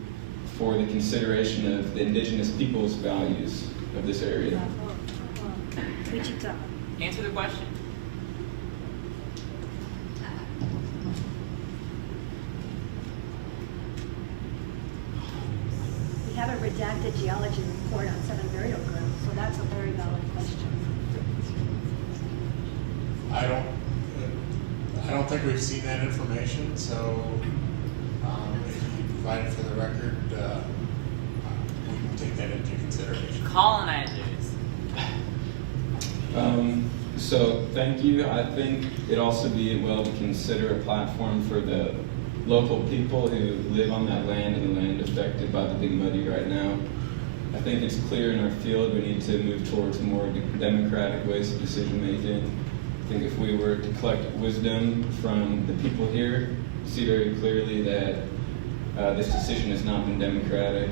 for the consideration of the indigenous people's values of this area? Answer the question. We have a redacted geology report on 7 burial grounds, so that's a very valid question. I don't think we've seen that information, so if you provide it for the record, we can take that into consideration. Colonizers. So thank you. I think it'd also be well to consider a platform for the local people who live on that land and the land affected by the Big Muddy right now. I think it's clear in our field we need to move towards more democratic ways of decision making. I think if we were to collect wisdom from the people here, see very clearly that this decision has not been democratic.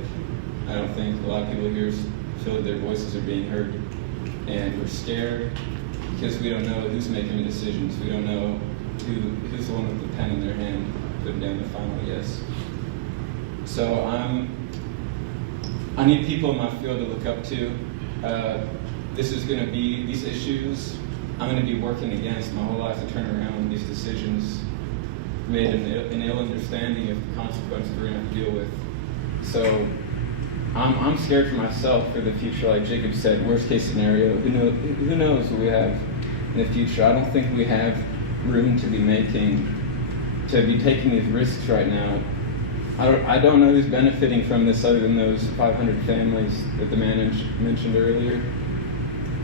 I don't think a lot of people here feel that their voices are being heard, and we're scared because we don't know who's making the decisions. We don't know who's the one with the pen in their hand putting down the final yes. So I need people in my field to look up to. This is going to be these issues I'm going to be working against my whole life to turn around these decisions made an ill understanding of the consequences we're going to have to deal with. So I'm scared for myself for the future, like Jacob said, worst case scenario. Who knows what we have in the future? I don't think we have room to be taking these risks right now. I don't know who's benefiting from this other than those 500 families that the man mentioned earlier.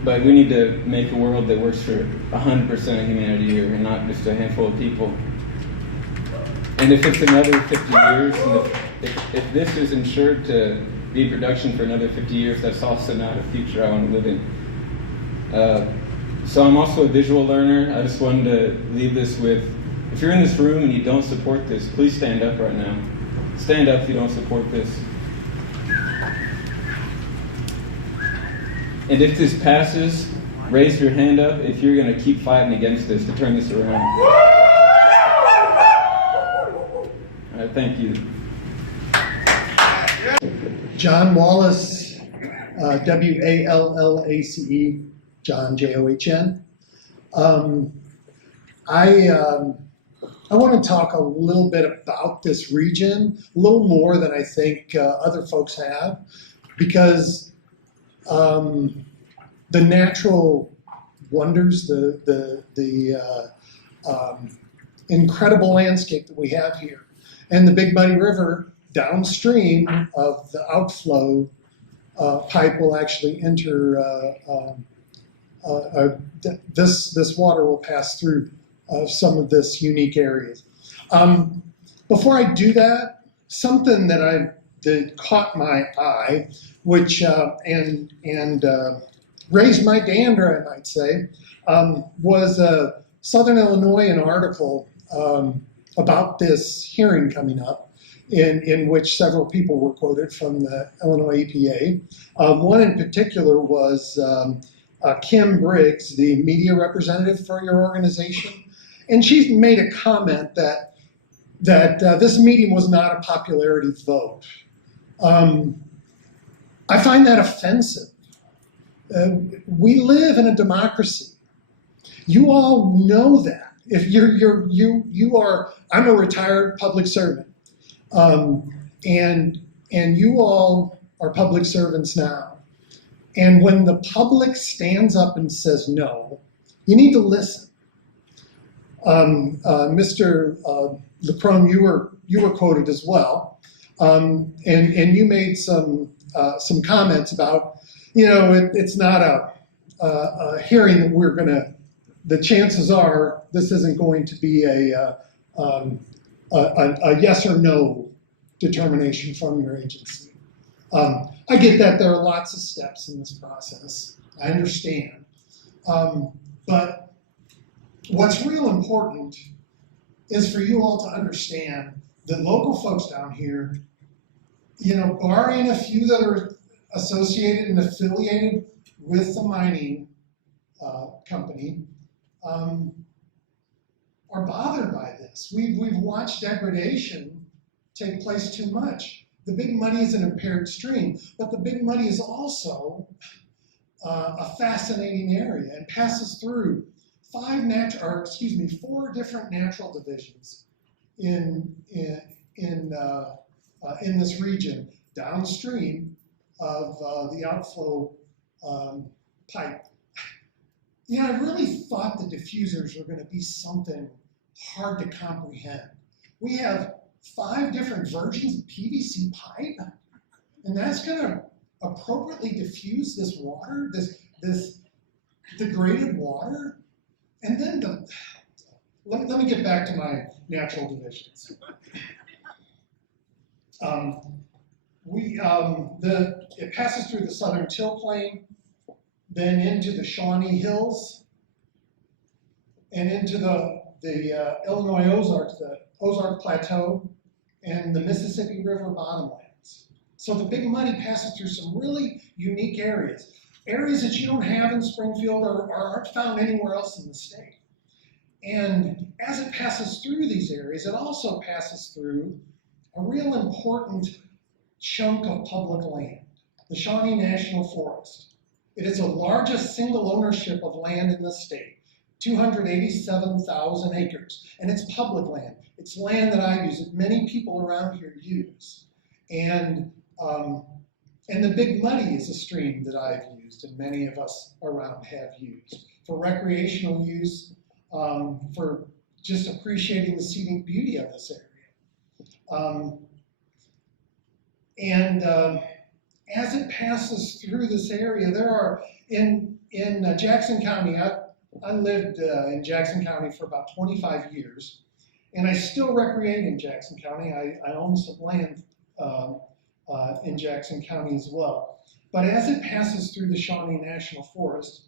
But we need to make a world that works for 100% of humanity here and not just a handful of people. And if it's another 50 years, and if this is ensured to be in production for another 50 years, that's also not a future I want to live in. So I'm also a visual learner. I just wanted to leave this with, If you're in this room and you don't support this, please stand up right now. Stand up if you don't support this. And if this passes, raise your hand up if you're going to keep fighting against this to turn this around. All right, thank you. John Wallace, Wallace, John, John. I want to talk a little bit about this region, a little more than I think other folks have, because the natural wonders, the incredible landscape that we have here, and the Big Muddy River downstream of the outflow pipe will actually enter, this water will pass through some of this unique areas. Before I do that, something that caught my eye, which raised my dander, I might say, was Southern Illinois, an article about this hearing coming up, in which several people were quoted from the Illinois EPA. One in particular was Kim Briggs, the media representative for your organization, and she's made a comment that this meeting was not a popularity vote. I find that offensive. We live in a democracy. You all know that. If you are, I'm a retired public servant, and you all are public servants now. And when the public stands up and says no, you need to listen. Mr. LeCrone, you were quoted as well, and you made some comments about, it's not a hearing that we're going to. The chances are this isn't going to be a yes or no determination from your agency. I get that there are lots of steps in this process. I understand. But what's real important is for you all to understand that local folks down here, barring a few that are associated and affiliated with the mining company, are bothered by this. We've watched degradation take place too much. The Big Muddy is an impaired stream, but the Big Muddy is also a fascinating area and passes through four different natural divisions in this region downstream of the outflow pipe. I really thought the diffusers were going to be something hard to comprehend. We have 5 different versions of PVC pipe, and that's going to appropriately diffuse this water, this degraded water. And then let me get back to my natural divisions. It passes through the southern Till Plain, then into the Shawnee Hills, and into the Illinois Ozarks, the Ozark Plateau, and the Mississippi River bottomlands. So the Big Muddy passes through some really unique areas that you don't have in Springfield or aren't found anywhere else in the state. And as it passes through these areas, it also passes through a real important chunk of public land, the Shawnee National Forest. It is the largest single ownership of land in the state, 287,000 acres, and it's public land. It's land that I use, that many people around here use. And the Big Muddy is a stream that I've used, and many of us around have used for recreational use, for just appreciating the scenic beauty of this area. As it passes through this area, there are, in Jackson County, I lived in Jackson County for about 25 years, and I still recreate in Jackson County. I own some land in Jackson County as well. But as it passes through the Shawnee National Forest,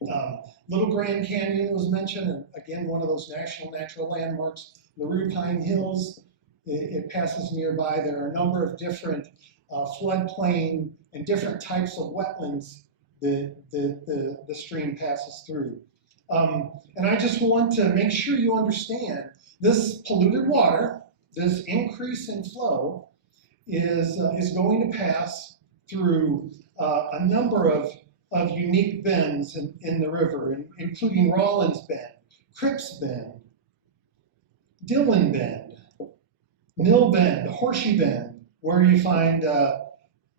Little Grand Canyon was mentioned, and again, one of those national natural landmarks. LaRue Pine Hills, it passes nearby. There are a number of different floodplain and different types of wetlands that the stream passes through. And I just want to make sure you understand this polluted water, this increase in flow, is going to pass through a number of unique bends in the river, including Rawlins Bend, Cripps Bend, Dillon Bend, Mill Bend, Horseshoe Bend, where you find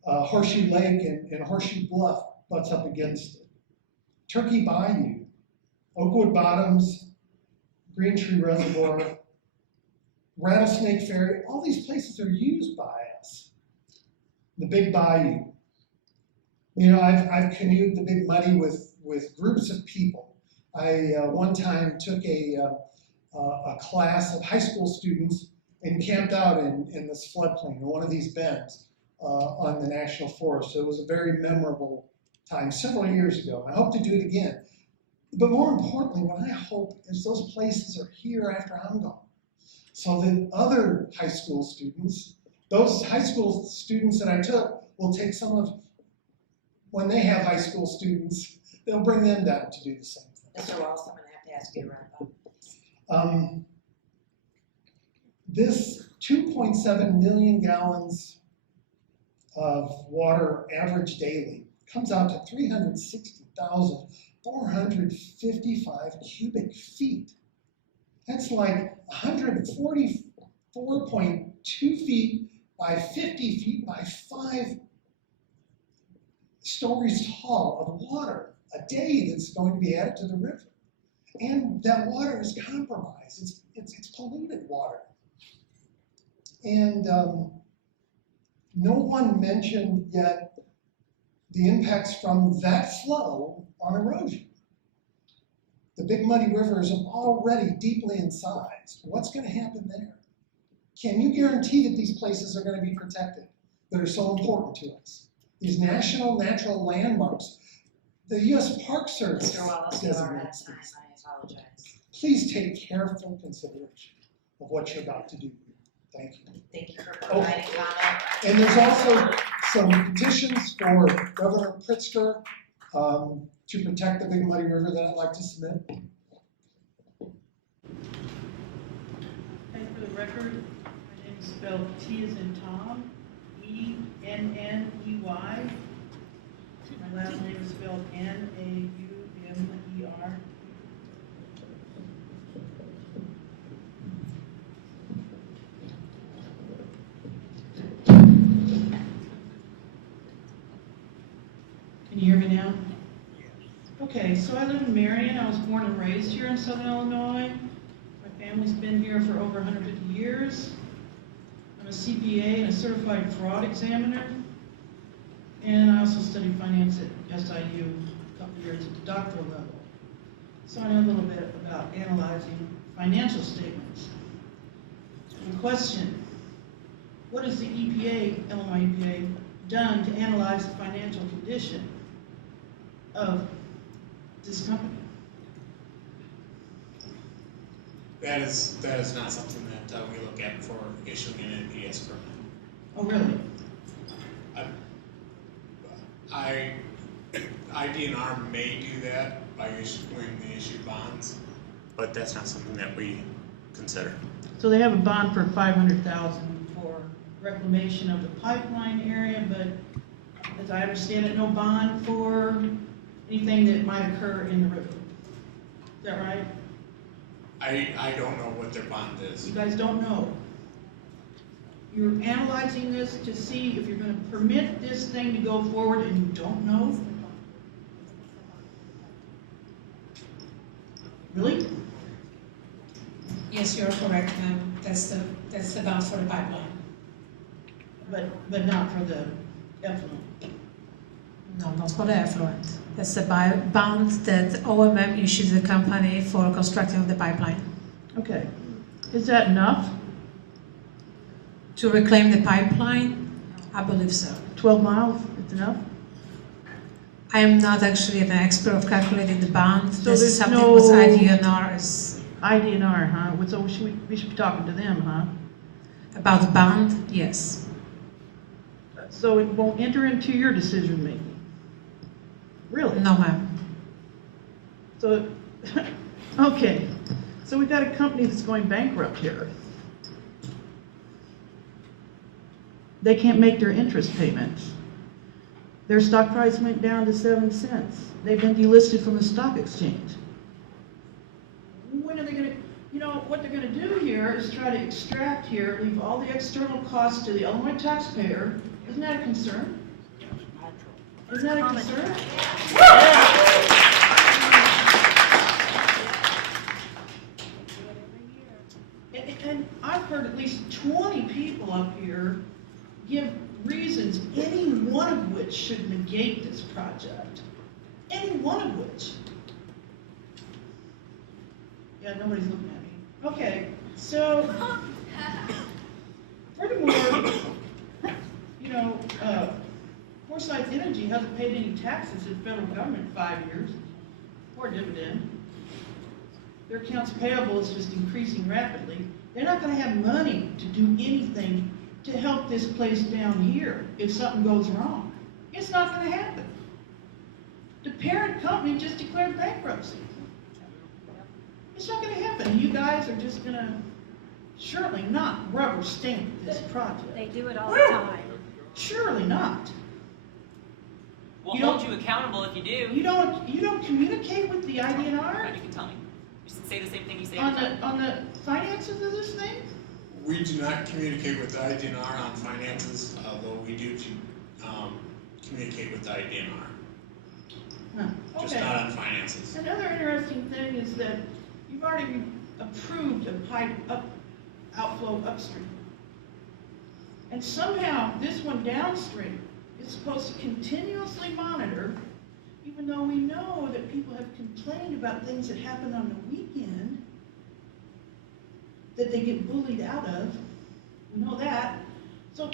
Horseshoe Lake and Horseshoe Bluff butts up against it, Turkey Bayou, Oakwood Bottoms, Green Tree Reservoir, Rattlesnake Ferry. All these places are used by us. The Big Bayou. You know, I've canoed the Big Muddy with groups of people. I one time took a class of high school students and camped out in this floodplain, in one of these bends on the National Forest. So it was a very memorable time, several years ago. I hope to do it again. But more importantly, what I hope is those places are here after I'm gone, so that other high school students, those high school students that I took, will take some of, when they have high school students, they'll bring them down to do the same thing. Mr. Wallace, I'm going to have to ask you to wrap up. This 2.7 million gallons of water average daily comes out to 360,455 cubic feet. That's like 144.2 feet by 50 feet by 5 stories tall of water a day that's going to be added to the river. And that water is compromised. It's polluted water. And no one mentioned yet the impacts from that flow on erosion. The Big Muddy River is already deeply incised. What's going to happen there? Can you guarantee that these places are going to be protected, that are so important to us? These national natural landmarks, the U.S. Park Service. Mr. Wallace, you are out of time. I apologize. Please take careful consideration of what you're about to do. Thank you. Thank you for providing comment. And there's also some petitions for Governor Pritzker to protect the Big Muddy River that I'd like to submit. And for the record, my name is spelled T as in Tom, E-N-N-E-Y. My last name is spelled N-A-U-M-E-R. Can you hear me now? Okay, so I live in Marion. I was born and raised here in Southern Illinois. My family's been here for over 150 years. I'm a CPA and a certified fraud examiner. And I also studied finance at SIU a couple years at the doctoral level. So I know a little bit about analyzing financial statements. The question, what has the EPA, Illinois EPA, done to analyze the financial condition of this company? That is not something that we look at for issuing an NPS permit. Oh, really? IDNR may do that by issuing the issued bonds, but that's not something that we consider. So they have a bond for $500,000 for reclamation of the pipeline area, but as I understand it, no bond for anything that might occur in the river. Is that right? I don't know what their bond is. You guys don't know. You're analyzing this to see if you're going to permit this thing to go forward and you don't know? Really? Yes, you're correct, ma'am. That's the bond for the pipeline. But not for the effluent? No, not for the effluent. That's the bond that OMM issues the company for constructing the pipeline. Okay. Is that enough? To reclaim the pipeline, I believe so. 12 miles is enough? I am not actually an expert of calculating the bond. So This is there's something no- with IDNR is IDNR, huh? So we should be talking to them, huh? about the bond, yes. So it won't enter into your decision making? Really? No, ma'am. So, okay, so we've got a company that's going bankrupt here. They can't make their interest payments. Their stock price went down to 7 cents. They've been delisted from the stock exchange. When are they gonna, what they're gonna do here is try to extract here, leave all the external costs to the Illinois taxpayer. Isn't that a concern? Isn't that a concern? And I've heard at least 20 people up here give reasons, any one of which should negate this project. Any one of which. Yeah, nobody's looking at me. Okay, so, furthermore, Foresight Energy hasn't paid any taxes to the federal government in 5 years, or dividend. Their accounts payable is just increasing rapidly. They're not gonna have money to do anything to help this place down here if something goes wrong. It's not gonna happen. The parent company just declared bankruptcy. It's not gonna happen. You guys are just gonna surely not rubber stamp this project. They do it all the time. Surely not. We'll You hold don't- you accountable if you do. You don't communicate with the IDNR You can tell me. Just say the same thing you say on every time. on the finances of this thing? We do not communicate with the IDNR on finances, although we do communicate with the IDNR, No. just Okay. not on finances. Another interesting thing is that you've already approved a pipe outflow upstream. And somehow this one downstream is supposed to continuously monitor, even though we know that people have complained about things that happen on the weekend that they get bullied out of. We know that. So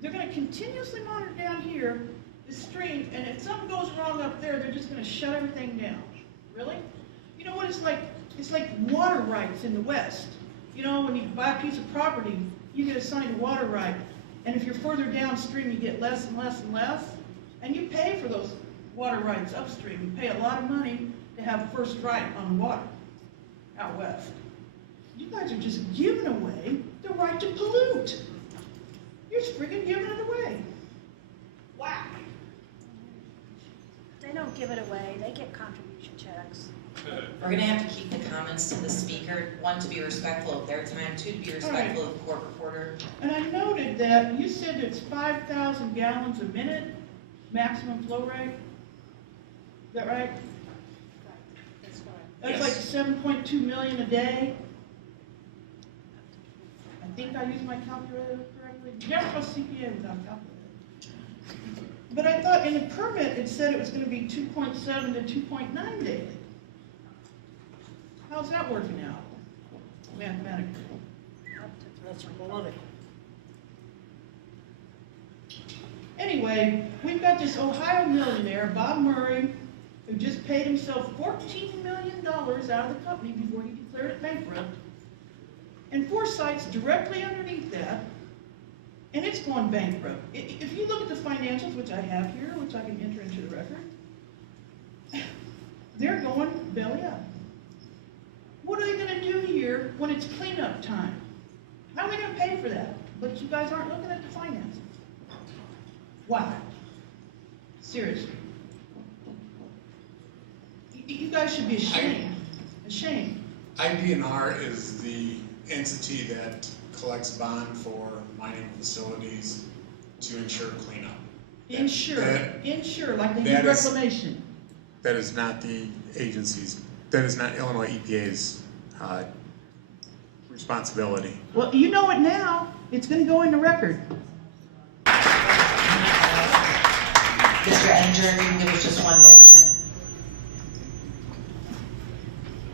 they're gonna continuously monitor down here, the stream, and if something goes wrong up there, they're just gonna shut everything down. Really? You know what it's like? It's like water rights in the West. When you buy a piece of property, you get assigned a water right. And if you're further downstream, you get less and less and less. And you pay for those water rights upstream. You pay a lot of money to have first right on water out west. You guys are just giving away the right to pollute. You're just freaking giving it away. Wow. They don't give it away, they get contribution checks. We're gonna have to keep the comments to the speaker, one, to be respectful of their time, two, to be respectful of the court reporter. And I noted that you said it's 5,000 gallons a minute, maximum flow rate. Is that right? That's right. That's like 7.2 million a day. I think I used my calculator correctly. You never trust CPA without a calculator. But I thought in the permit, it said it was gonna be 2.7 to 2.9 daily. How's that working out mathematically? That's political. Anyway, we've got this Ohio millionaire, Bob Murray, who just paid himself $14 million out of the company before he declared it bankrupt. And Foresight's directly underneath that, and it's going bankrupt. If you look at the financials, which I have here, which I can enter into the record, they're going belly up. What are they gonna do here when it's cleanup time? How are they gonna pay for that? But you guys aren't looking at the finances. Why? Seriously. You guys should be ashamed. Ashamed. IDNR is the entity that collects bond for mining facilities to ensure cleanup. Insure, like they do that is- reclamation. That is not the agency's, that is not Illinois EPA's responsibility. Well, you know it now. It's gonna go in the record. Mr. Edinger, if you can give us just one moment.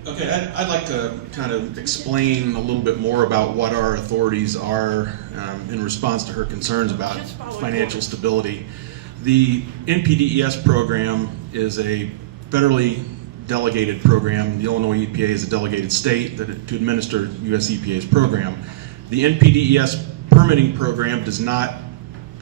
Okay, I'd like to kind of explain a little bit more about what our authorities are in response to her concerns about financial stability. The NPDES program is a federally delegated program. The Illinois EPA is a delegated state to administer US EPA's program. The NPDES permitting program does not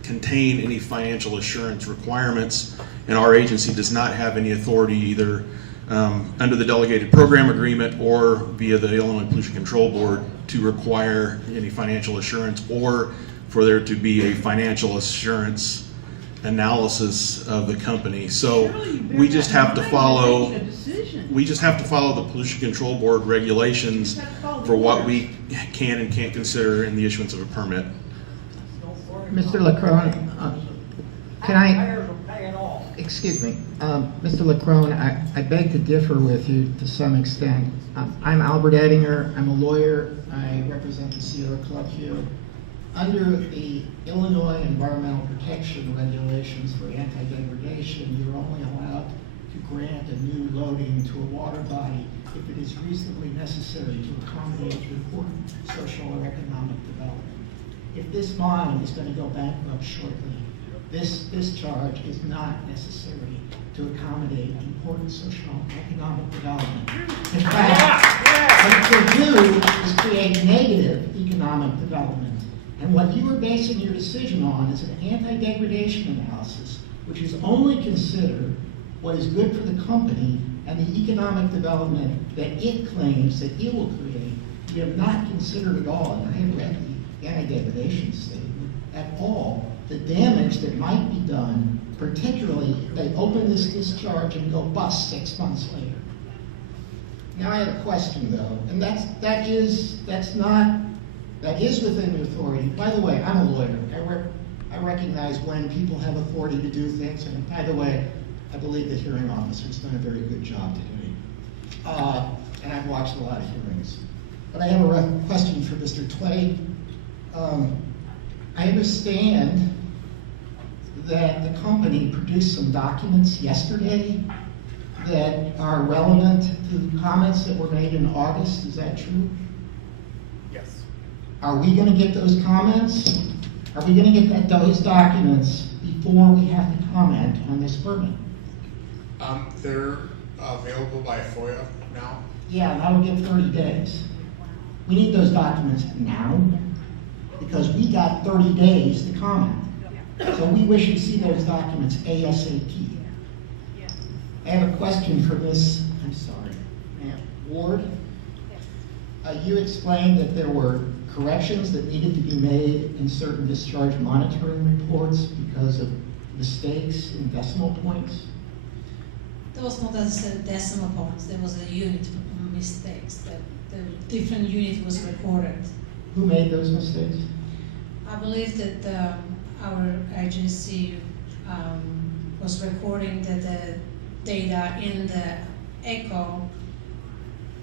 contain any financial assurance requirements, and our agency does not have any authority either under the delegated program agreement or via the Illinois Pollution Control Board to require any financial assurance or for there to be a financial assurance analysis of the company. So we just have to follow the Pollution Control Board regulations for what we can and can't consider in the issuance of a permit. Mr. Lacrone, can I, excuse me, Mr. Lacrone, I beg to differ with you to some extent. I'm Albert Ettinger, I'm a lawyer, I represent the Sierra Club here. Under the Illinois Environmental Protection Regulations for anti-degradation, you're only allowed to grant a new loading to a water body if it is reasonably necessary to accommodate important social or economic development. If this mine is going to go bankrupt shortly, this discharge is not necessary to accommodate important social and economic development. In fact, what it will do is create negative economic development. And what you are basing your decision on is an anti-degradation analysis, which is only considered what is good for the company and the economic development that it claims that it will create. You have not considered at all, and I have read the anti-degradation statement, at all the damage that might be done, particularly if they open this discharge and go bust 6 months later. Now I have a question though, and that is within your authority. By the way, I'm a lawyer. I recognize when people have authority to do things, and by the way, I believe the hearing officer's done a very good job today. And I've watched a lot of hearings. But I have a question for Mr. Tway. I understand that the company produced some documents yesterday that are relevant to the comments that were made in August. Is that true? Yes. Are we going to get those comments? Are we going to get those documents before we have to comment on this permit? They're available by FOIA now. Yeah, and I will give 30 days. We need those documents now because we got 30 days to comment. So we wish to see those documents ASAP. I have a question for Ms. Ward. You explained that there were corrections that needed to be made in certain discharge monitoring reports because of mistakes in decimal points. There was not necessarily decimal points, there was a unit mistakes, that the different unit was recorded. Who made those mistakes? I believe that our agency was recording the data in the echo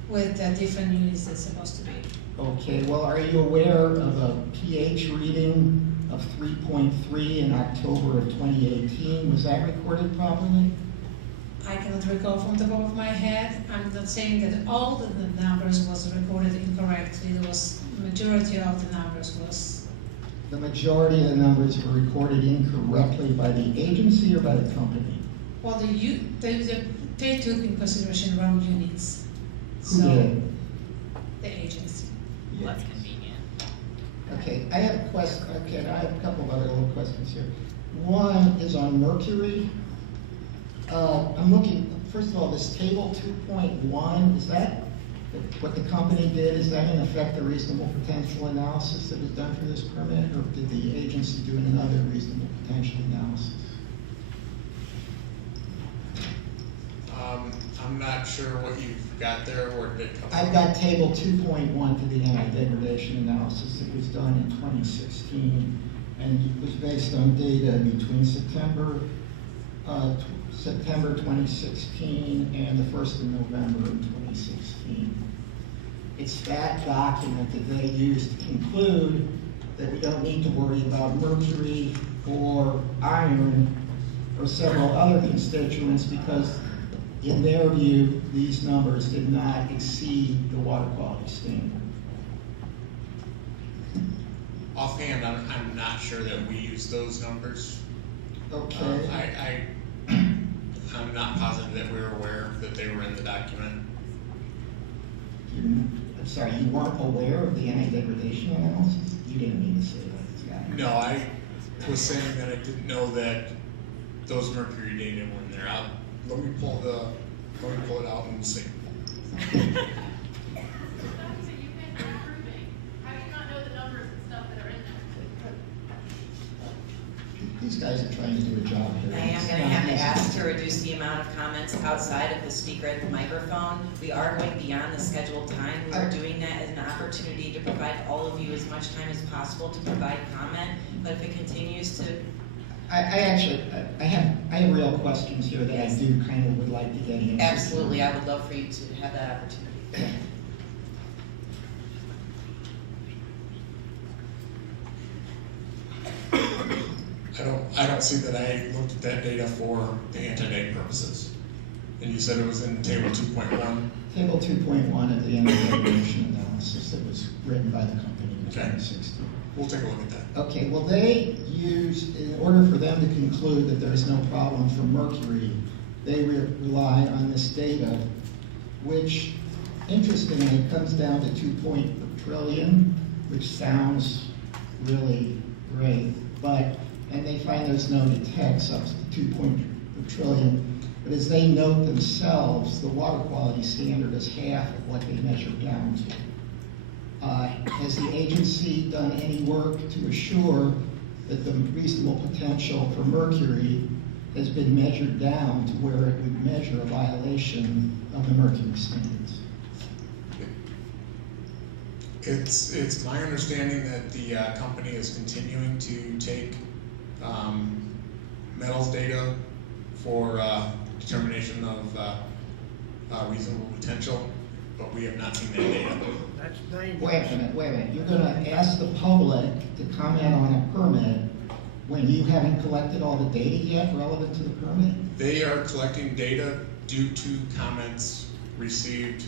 with the different units that's supposed to be. Okay, well, are you aware of a pH reading of 3.3 in October of 2018? Was that recorded properly? I cannot recall from the top of my head. I'm not saying that all the numbers was recorded incorrectly. There was majority of the numbers was. The majority of the numbers were recorded incorrectly by the agency or by the company? Well, they took in consideration wrong units. Who did? The agency. Yeah. That's convenient. Okay, I have a question. Okay, I have a couple of other little questions here. One is on mercury. I'm looking, first of all, this table 2.1, is that what the company did? Is that in effect a reasonable potential analysis that was done for this permit, or did the agency do another reasonable potential analysis? I'm not sure what you've got there, or did it come I've got table 2.1 to the anti-degradation analysis that was done in 2016, and it was based on data between September 2016 and the 1st of November in 2016. It's that document that they used to conclude that we don't need to worry about mercury or iron or several other constituents because in their view, these numbers did not exceed the water quality standard. Offhand, I'm not sure that we use those numbers. Okay. I'm not positive that we were aware that they were in the document. I'm sorry, you weren't aware of the anti-degradation analysis? You didn't mean to say that. No, I was saying that I didn't know that those mercury data were in there. Let me pull it out and see. These guys are trying to do a job here. I am going to have to ask to reduce the amount of comments outside of the speaker at the microphone. We are going beyond the scheduled time. We are doing that as an opportunity to provide all of you as much time as possible to provide comment, but if it continues to... I have real questions here that I do kind of would like to get answered. Absolutely, I would love for you to have that opportunity. I don't see that I looked at that data for the anti-deg purposes. And you said it was in table 2.1? Table 2.1 of the anti-degradation analysis that was written by the company in 2016. We'll take a look at that. Okay, well they use, in order for them to conclude that there is no problem for mercury, they rely on this data, which interestingly comes down to 2 parts per trillion, which sounds really great, and they find there's no detects up to 2 parts per trillion. But as they note themselves, the water quality standard is half of what they measure down to. Has the agency done any work to assure that the reasonable potential for mercury has been measured down to where it would measure a violation of the mercury standards? It's my understanding that the company is continuing to take metals data for determination of reasonable potential, but we have not seen that data. That's dangerous. Wait a minute. You're going to ask the public to comment on a permit when you haven't collected all the data yet relevant to the permit? They are collecting data due to comments received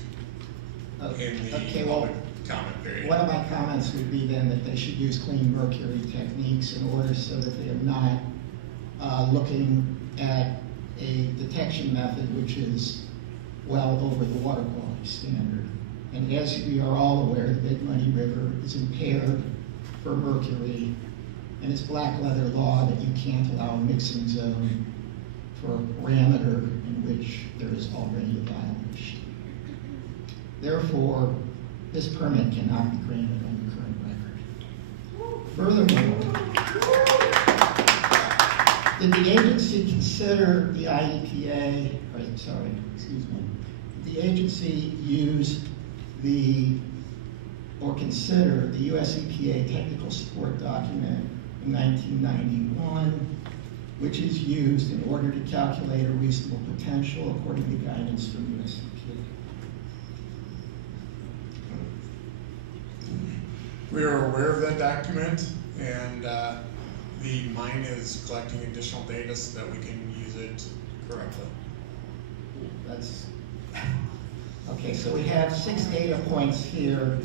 in the public comment period. One of my comments would be then that they should use clean mercury techniques in order so that they are not looking at a detection method which is well over the water quality standard. And as we are all aware, the Big Muddy River is impaired for mercury, and it's black letter law that you can't allow a mixing zone for a parameter in which there is already a violation. Therefore, this permit cannot be granted on the current record. Furthermore, did the agency consider the IEPA, did the agency use consider the US EPA technical support document in 1991, which is used in order to calculate a reasonable potential according to guidance from US EPA? We are aware of that document, and the mine is collecting additional data so that we can use it correctly. That's okay. So we have 6 data points here.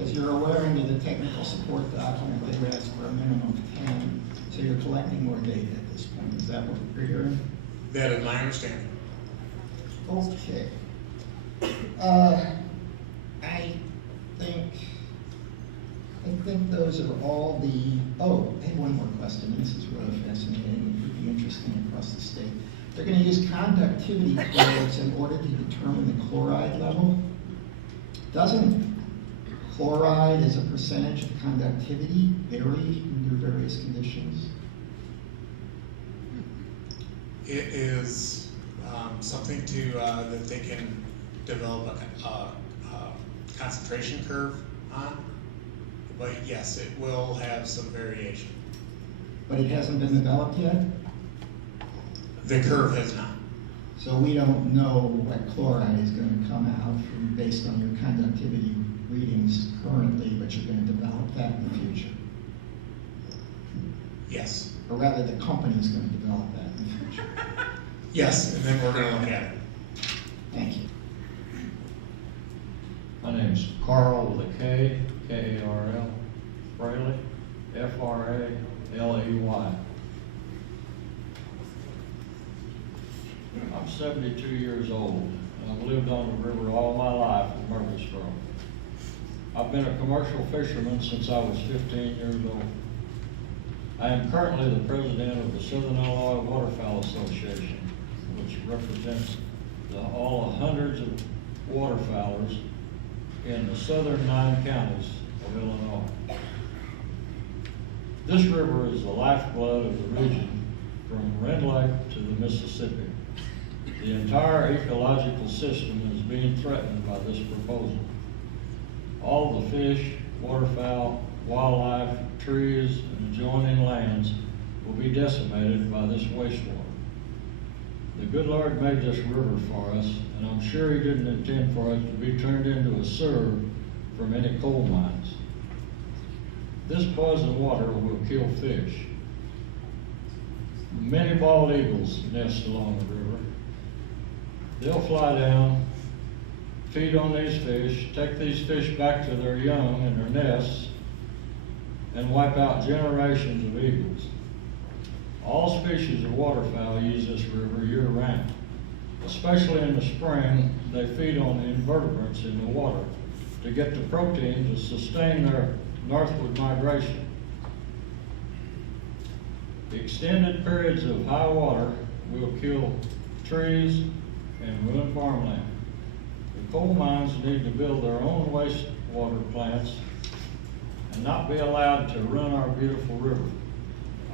As you're aware, under the technical support document, they would ask for a minimum of 10. So you're collecting more data at this point. Is that what you're hearing? That is my understanding. Okay. I think those are all the, I have one more question, and this is really fascinating. It could be interesting across the state. They're going to use conductivity probes in order to determine the chloride level. Doesn't chloride as a percentage of conductivity vary under various conditions? It is something that they can develop a concentration curve on, but yes, it will have some variation. But it hasn't been developed yet? The curve has not. So we don't know what chloride is going to come out from based on your conductivity readings currently, but you're going to develop that in the future? Yes. Or rather, the company is going to develop that in the future? Yes, and then we're going to look at it. Thank you. My name is Carl with a K, K-A-R-L, Fraley, F-R-A-L-E-Y. I'm 72 years old. I've lived on the river all my life in Murfreesboro. I've been a commercial fisherman since I was 15 years old. I am currently the president of the Southern Illinois Waterfowl Association, which represents all the hundreds of waterfowlers in the southern 9 counties of Illinois. This river is the lifeblood of the region from Red Lake to the Mississippi. The entire ecological system is being threatened by this proposal. All the fish, waterfowl, wildlife, trees, and adjoining lands will be decimated by this wastewater. The good Lord made this river for us, and I'm sure He didn't intend for it to be turned into a sewer from any coal mines. This poison water will kill fish. Many bald eagles nest along the river. They'll fly down, feed on these fish, take these fish back to their young and their nests, and wipe out generations of eagles. All species of waterfowl use this river year-round. Especially in the spring, they feed on the invertebrates in the water to get the protein to sustain their northward migration. Extended periods of high water will kill trees and ruin farmland. The coal mines need to build their own wastewater plants and not be allowed to run our beautiful river.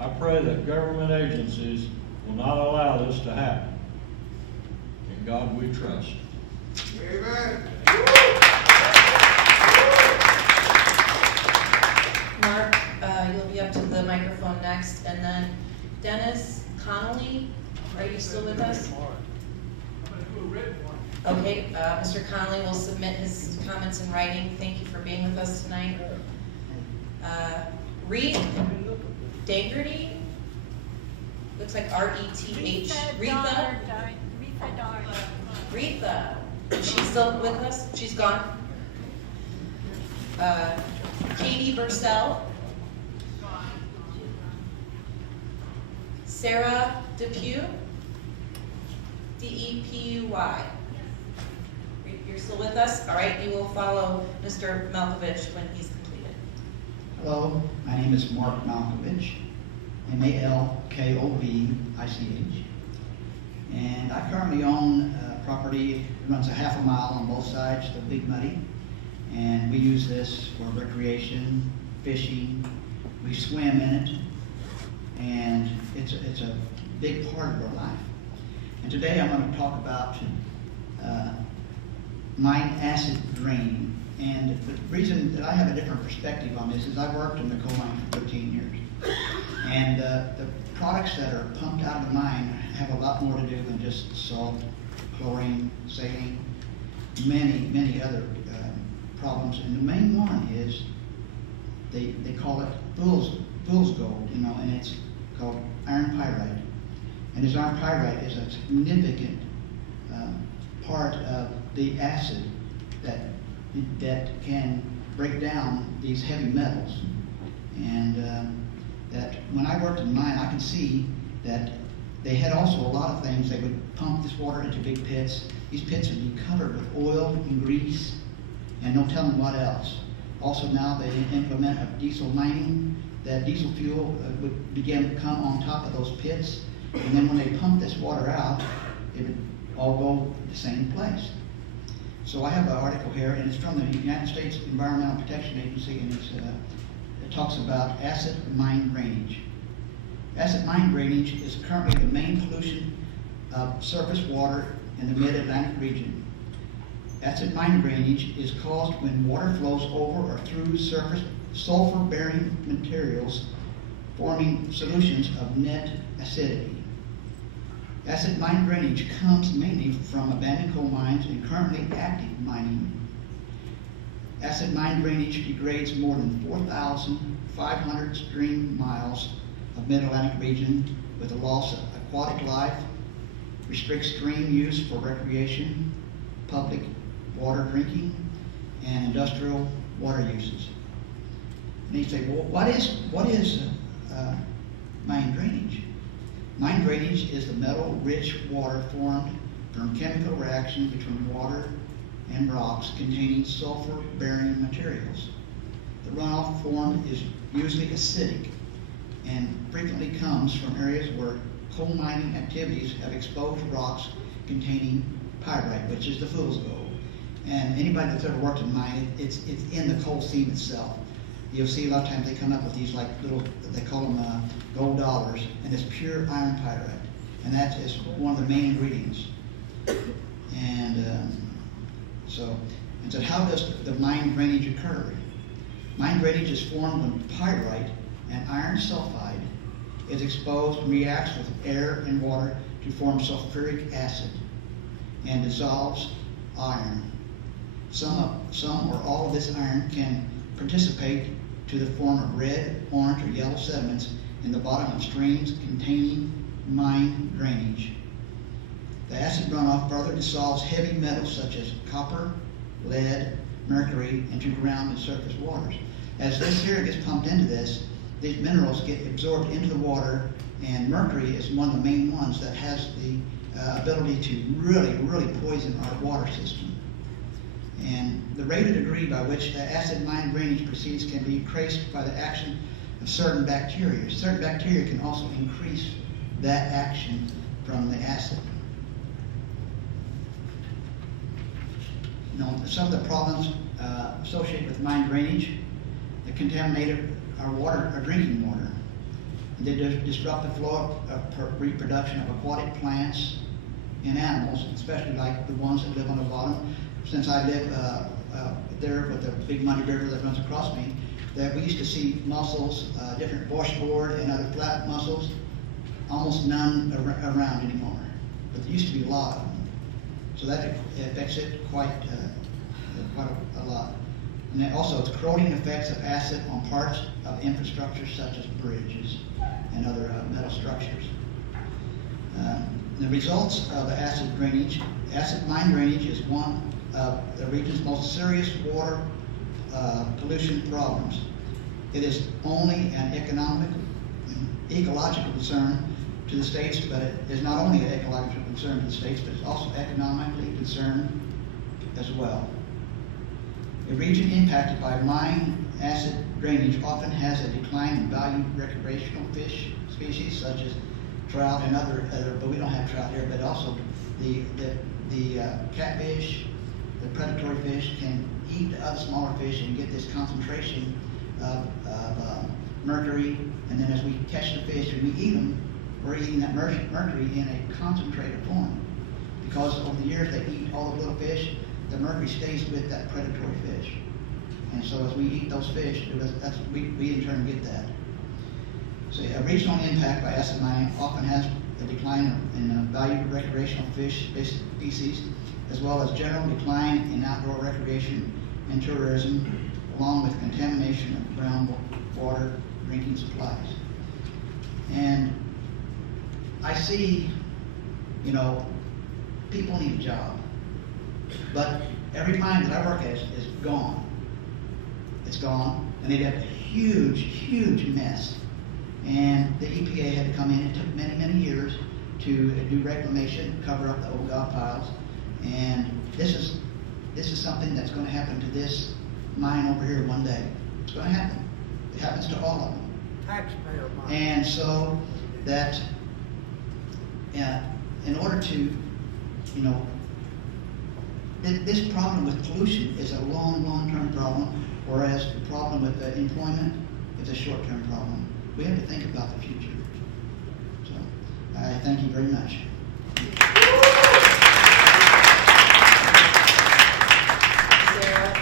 I pray that government agencies will not allow this to happen. In God we trust. Amen. Mark, you'll be up to the microphone next, and then Dennis Connolly, are you still with us? Okay, Mr. Connolly will submit his comments in writing. Thank you for being with us tonight. Reed Dagerty, looks like R-E-T-H, Retha. Retha, she's still with us? She's gone? Katie Bursell. Sarah Depew. D-E-P-U-Y. You're still with us? All right, you will follow Mr. Malkovich when he's completed. Hello, my name is Mark Malkovich, M-A-L-K-O-V-I-C-H. And I currently own property that runs a half a mile on both sides of Big Muddy. And we use this for recreation, fishing, we swim in it, and it's a big part of our life. And today I'm going to talk about mine acid drain. And the reason that I have a different perspective on this is I've worked in the coal mine for 13 years. And the products that are pumped out of the mine have a lot more to do than just salt, chlorine, saline, many other problems. And the main one is they call it fool's gold, you know, and it's called iron pyrite. And this iron pyrite is a significant part of the acid that can break down these heavy metals. And that when I worked in the mine, I could see that they had also a lot of things. They would pump this water into big pits. These pits would be covered with oil and grease and no telling what else. Also now they implement a diesel mining. That diesel fuel would begin to come on top of those pits. And then when they pump this water out, it would all go to the same place. So I have an article here, and it's from the United States Environmental Protection Agency, and it talks about acid mine drainage. Acid mine drainage is currently the main pollution of surface water in the mid-Atlantic region. Acid mine drainage is caused when water flows over or through surface sulfur-bearing materials, forming solutions of net acidity. Acid mine drainage comes mainly from abandoned coal mines and currently active mining. Acid mine drainage degrades more than 4,500 stream miles of mid-Atlantic region with the loss of aquatic life, restricts stream use for recreation, public water drinking, and industrial water uses. And you say, well, what is mine drainage? Mine drainage is the metal-rich water formed from chemical reaction between water and rocks containing sulfur-bearing materials. The runoff formed is usually acidic and frequently comes from areas where coal mining activities have exposed rocks containing pyrite, which is the fool's gold. And anybody that's ever worked in mine, it's in the coal seam itself. You'll see a lot of times they come up with these like little, they call them gold dollars, and it's pure iron pyrite. And that is one of the main ingredients. And so how does the mine drainage occur? Mine drainage is formed when pyrite and iron sulfide is exposed and reacts with air and water to form sulfuric acid and dissolves iron. Some or all of this iron can participate to the form of red, orange, or yellow sediments in the bottom of streams containing mine drainage. The acid runoff further dissolves heavy metals such as copper, lead, mercury into ground and surface waters. As this here gets pumped into this, these minerals get absorbed into the water, and mercury is one of the main ones that has the ability to really poison our water system. And the rate of degree by which the acid mine drainage proceeds can be traced by the action of certain bacteria. Certain bacteria can also increase that action from the acid. Some of the problems associated with mine drainage, they contaminated our water, our drinking water. They disrupt the flow of reproduction of aquatic plants and animals, especially like the ones that live on the bottom. Since I live there with the big Muddy River that runs across me, that we used to see mussels, different washboard and other flat mussels, almost none around anymore. But there used to be a lot of them. So that affects it quite a lot. And then also it's corroding effects of acid on parts of infrastructure such as bridges and other metal structures. The results of the acid mine drainage is one of the region's most serious water pollution problems. It is only an ecological concern to the states, but it is not only an ecological concern to the states, but it's also economically concerned as well. A region impacted by mine acid drainage often has a decline in valued recreational fish species such as trout and other, but we don't have trout here, but also the catfish, the predatory fish can eat the other smaller fish and get this concentration of mercury, and then as we catch the fish and we eat them, we're eating that mercury in a concentrated form. Because over the years they eat all the little fish, the mercury stays with that predatory fish. And so as we eat those fish, we in turn get that. So a regional impact by acid mining often has a decline in valued recreational fish species, as well as general decline in outdoor recreation and tourism, along with contamination of groundwater drinking supplies. And I see, people need a job, but every mine that I work at is gone. It's gone, and they have a huge mess. And the EPA had to come in. It took many years to do reclamation, cover up the old dog piles, and this is something that's going to happen to this mine over here one day. It's going to happen. It happens to all of them. Taxpayer money. And so that, in order to, this problem with pollution is a long-term problem, whereas the problem with employment is a short-term problem. We have to think about the future. So, I thank you very much. Sarah,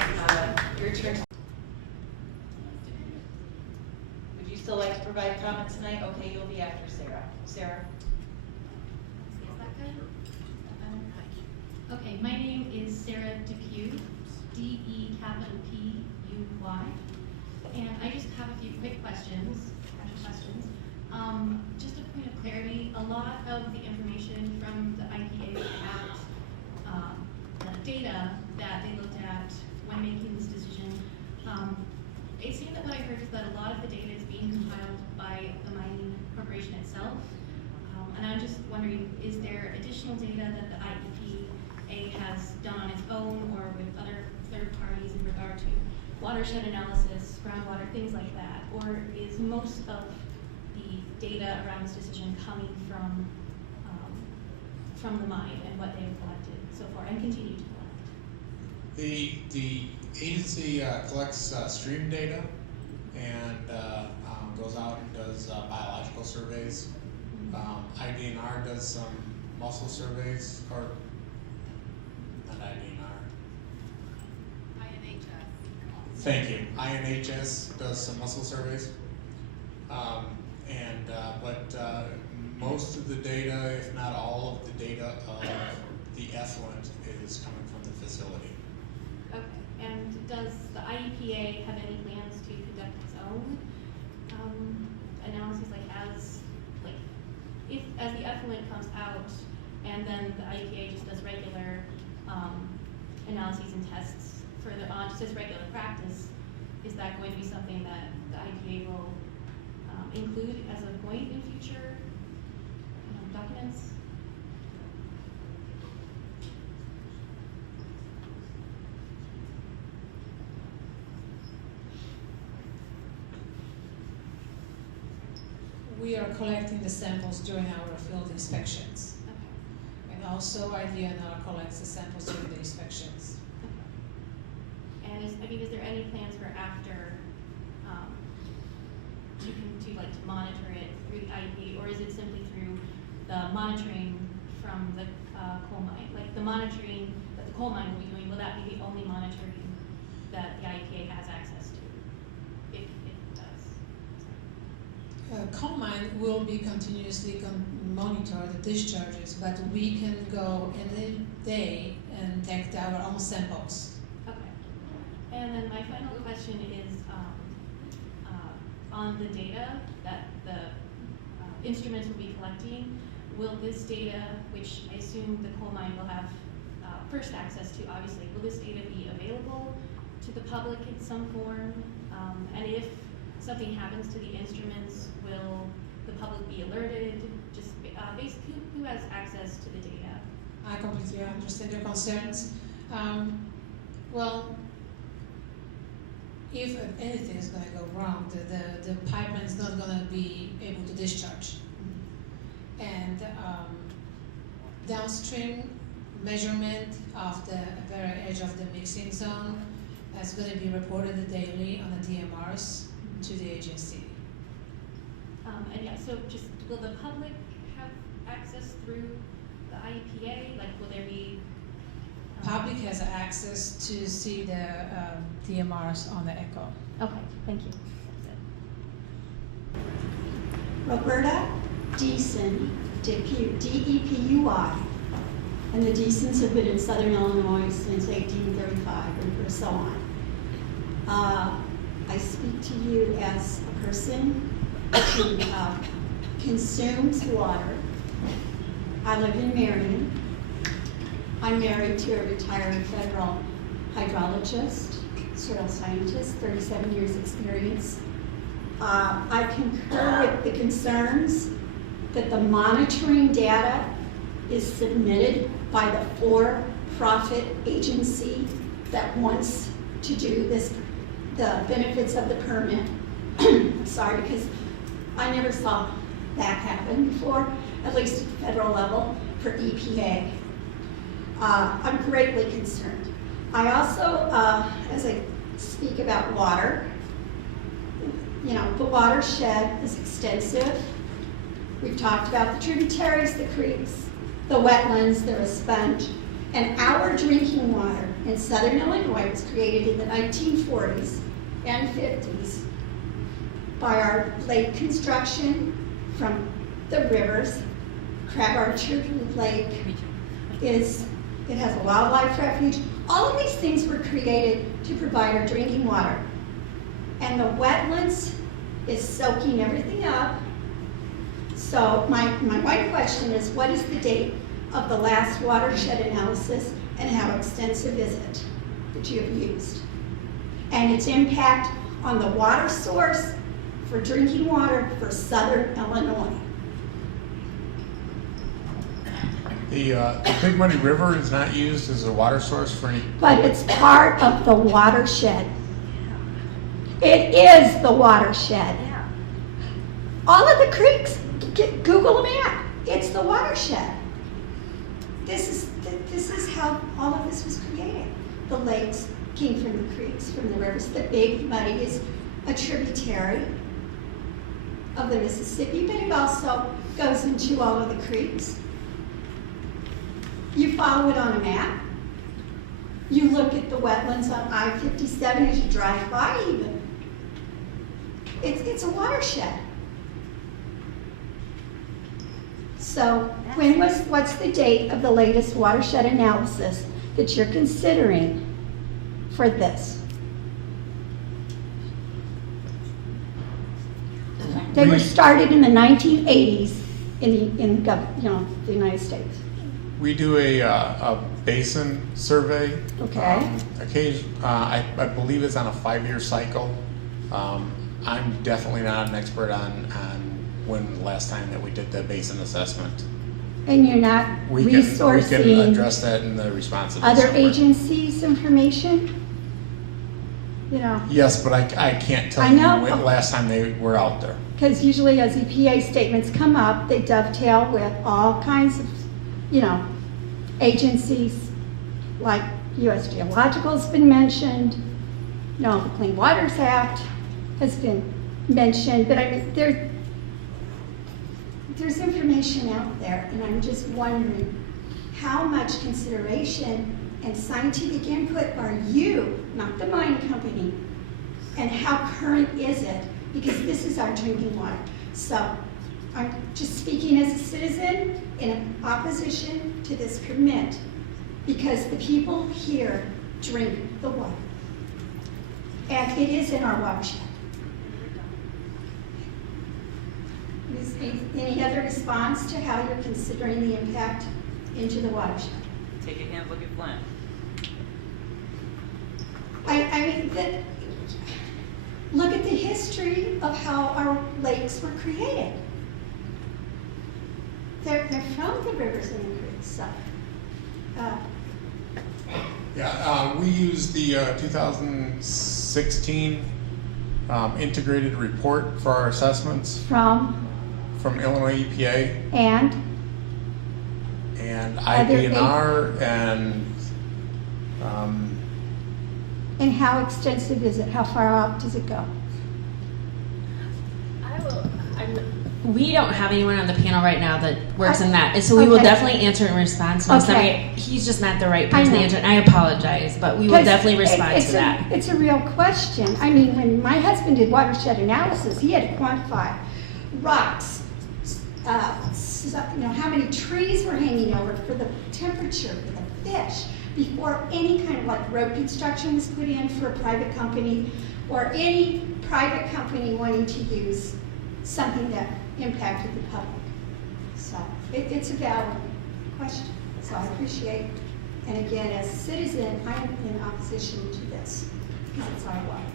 your turn. Would you still like to provide comments tonight? Okay, you'll be after Sarah. Sarah? Is that good? Okay, my name is Sarah Depew, D-E-P-U-Y, and I just have a few quick questions. Just a point of clarity, a lot of the information from the IPA Act, the data that they looked at when making this decision, it seemed that what I heard is that a lot of the data is being compiled by the mining corporation itself. And I'm just wondering, is there additional data that the IEPA has done on its own or with other third parties in regard to watershed analysis, groundwater, things like that? Or is most of the data around this decision coming from the mine and what they've collected so far and continue to collect? The agency collects stream data and goes out and does biological surveys. IDNR does some mussel surveys, or not IDNR. INHS. Thank you. INHS does some mussel surveys. But most of the data, if not all of the data of the effluent is coming from the facility. Okay, and does the IEPA have any plans to conduct its own analysis, as the effluent comes out, and then the IEPA just does regular analyses and tests further on, just as regular practice? Is that going to be something that the IEPA will include as a point in future documents? We are collecting the samples during our field inspections. Okay. And also IDNR collects the samples during the inspections. Okay. And is there any plans for after to monitor it through the IEPA, or is it simply through the monitoring from the coal mine? Like the monitoring that the coal mine will be doing, will that be the only monitoring that the IEPA has access to, if it does? Coal mine will be continuously monitor the discharges, but we can go any day and take our own samples. Okay. And then my final question is on the data that the instruments will be collecting. Will this data, which I assume the coal mine will have first access to, obviously, will this data be available to the public in some form? And if something happens to the instruments, will the public be alerted? Just basically, who has access to the data? I completely understand your concerns. Well, if anything is going to go wrong, the pipeline is not going to be able to discharge. And downstream measurement of the very edge of the mixing zone is going to be reported daily on the DMRs to the agency. And yeah, so just will the public have access through the IEPA? Like, will there be? Public has access to see the DMRs on the ECHO. Okay, thank you. Roberta Deason, D-E-P-U-I, and the Deasons have been in Southern Illinois since 1835 and so on. I speak to you as a person who consumes water. I live in Marion. I'm married to a retired federal hydrologist, soil scientist, 37 years experience. I concur with the concerns that the monitoring data is submitted by the for-profit agency that wants to do this, the benefits of the permit. Sorry, because I never saw that happen before, at least at the federal level for EPA. I'm greatly concerned. I also, as I speak about water, the watershed is extensive. We've talked about the tributaries, the creeks, the wetlands, they're a sponge. And our drinking water in Southern Illinois was created in the 1940s and 50s by our lake construction from the rivers. Crab Archer Lake it has a wildlife refuge. All of these things were created to provide our drinking water. And the wetlands is soaking everything up. So my one question is, what is the date of the last watershed analysis and how extensive is it that you have used? And its impact on the water source for drinking water for Southern Illinois. The Big Muddy River is not used as a water source for any. But it's part of the watershed. It is the watershed. All of the creeks, Google them out. It's the watershed. This is how all of this was created. The lakes came from the creeks, from the rivers. The Big Muddy is a tributary of the Mississippi, but it also goes into all of the creeks. You follow it on a map. You look at the wetlands on I-57 as you drive by even. It's a watershed. So what's the date of the latest watershed analysis that you're considering for this? They were started in the 1980s in the United States. We do a basin survey. Okay. I believe it's on a 5-year cycle. I'm definitely not an expert on when the last time that we did the basin assessment. And you're not resourcing we can address that in the response. Other agencies' information? You know. Yes, but I can't tell you when the last time they were out there. Because usually as EPA statements come up, they dovetail with all kinds of, agencies, like U.S. Geological's been mentioned, the Clean Waters Act has been mentioned, but I mean, there's information out there, and I'm just wondering how much consideration and scientific input are you, not the mine company, and how current is it? Because this is our drinking water. So I'm just speaking as a citizen in opposition to this permit, because the people here drink the water. And it is in our watershed. Is any other response to how you're considering the impact into the watershed? Take a hand, look at Flint. I mean, look at the history of how our lakes were created. They're from the rivers and the creeks, so. We use the 2016 integrated report for our assessments. From Illinois EPA. And IDNR and how extensive is it? How far out does it go? We don't have anyone on the panel right now that works in that, so we will definitely answer in response. He's just not the right person to answer, and I apologize, but we will definitely respond to that. It's a real question. I mean, when my husband did watershed analysis, he had to quantify rocks, how many trees were hanging over for the temperature, for the fish, before any kind of road construction was put in for a private company, or any private company wanting to use something that impacted the public. So it's a valid question. So I appreciate, and again, as a citizen, I'm in opposition to this because it's our water.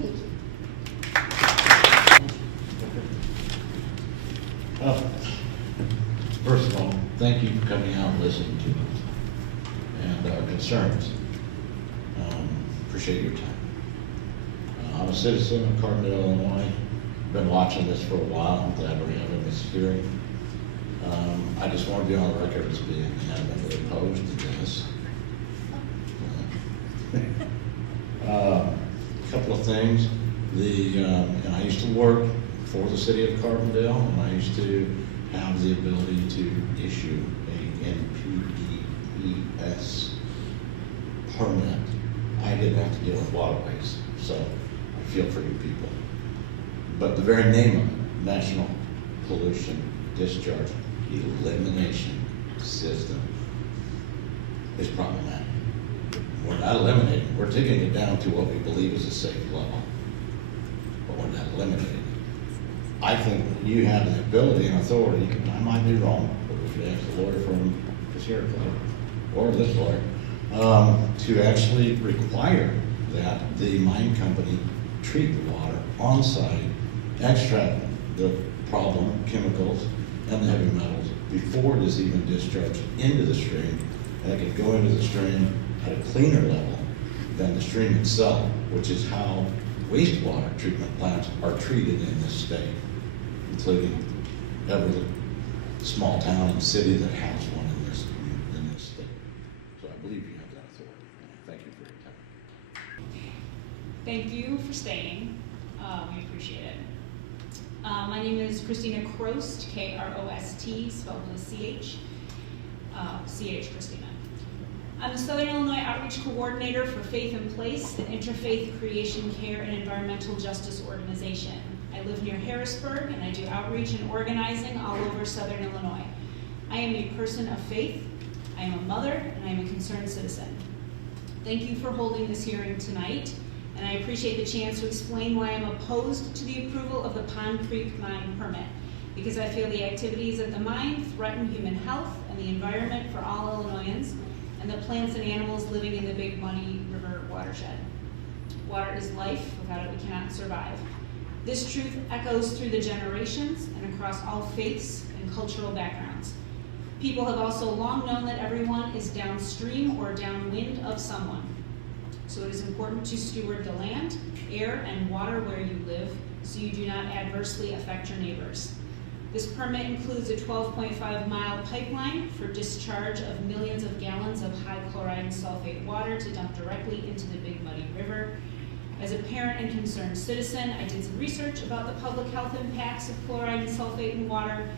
Thank you. First of all, thank you for coming out and listening to us and our concerns. Appreciate your time. I'm a citizen of Carbondale, Illinois. Been watching this for a while. I'm glad we're having this hearing. I just want to be on the record as being adamantly opposed to this. A couple of things. And I used to work for the city of Carbondale, and I used to have the ability to issue a NPDES permit. I didn't have to deal with waterways, so I feel for you people. But the very name of it, National Pollution Discharge Elimination System, is problematic. We're not eliminating, we're taking it down to what we believe is a safe level, but we're not eliminating it. I think you have the ability and authority, and I might be wrong, but we should ask the lawyer from this here club, or this lawyer, to actually require that the mine company treat the water on site, extract the problem chemicals, and the heavy metals before it is even discharged into the stream, and it can go into the stream at a cleaner level than the stream itself, which is how wastewater treatment plants are treated in this state, including every small town and city that has one in this state. So I believe you have that authority. Thank you for your time. Thank you for staying. We appreciate it. My name is Christina Krost, K-R-O-S-T, spelled with a C-H. C-H, Christina. I'm the Southern Illinois Outreach Coordinator for Faith in Place, an interfaith creation, care, and environmental justice organization. I live near Harrisburg, and I do outreach and organizing all over Southern Illinois. I am a person of faith, I am a mother, and I am a concerned citizen. Thank you for holding this hearing tonight, and I appreciate the chance to explain why I'm opposed to the approval of the Pond Creek mine permit, because I feel the activities at the mine threaten human health and the environment for all Illinoisans, and the plants and animals living in the Big Muddy River watershed. Water is life. Without it, we cannot survive. This truth echoes through the generations and across all faiths and cultural backgrounds. People have also long known that everyone is downstream or downwind of someone. So it is important to steward the land, air, and water where you live so you do not adversely affect your neighbors. This permit includes a 12.5-mile pipeline for discharge of millions of gallons of high chloride and sulfate water to dump directly into the Big Muddy River. As a parent and concerned citizen, I did some research about the public health impacts of chloride and sulfate in water.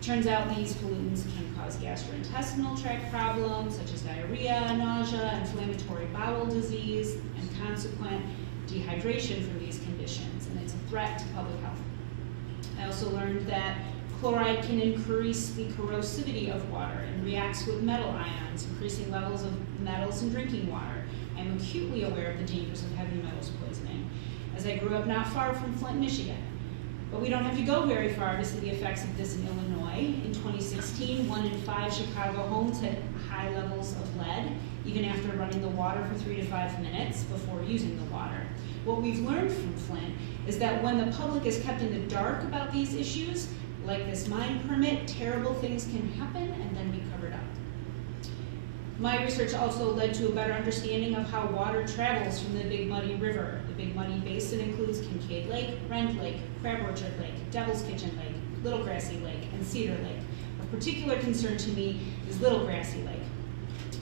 Turns out these pollutants can cause gastrointestinal tract problems such as diarrhea, nausea, inflammatory bowel disease, and consequent dehydration from these conditions, and it's a threat to public health. I also learned that chloride can increase the corrosivity of water and reacts with metal ions, increasing levels of metals in drinking water. I'm acutely aware of the dangers of heavy metals poisoning, as I grew up not far from Flint, Michigan. But we don't have to go very far to see the effects of this in Illinois. In 2016, 1 in 5 Chicago homes had high levels of lead, even after running the water for 3 to 5 minutes before using the water. What we've learned from Flint is that when the public is kept in the dark about these issues, like this mine permit, terrible things can happen and then be covered up. My research also led to a better understanding of how water travels from the Big Muddy River. The Big Muddy Basin includes Kincaid Lake, Rend Lake, Crab Orchard Lake, Devil's Kitchen Lake, Little Grassy Lake, and Cedar Lake. Of particular concern to me is Little Grassy Lake.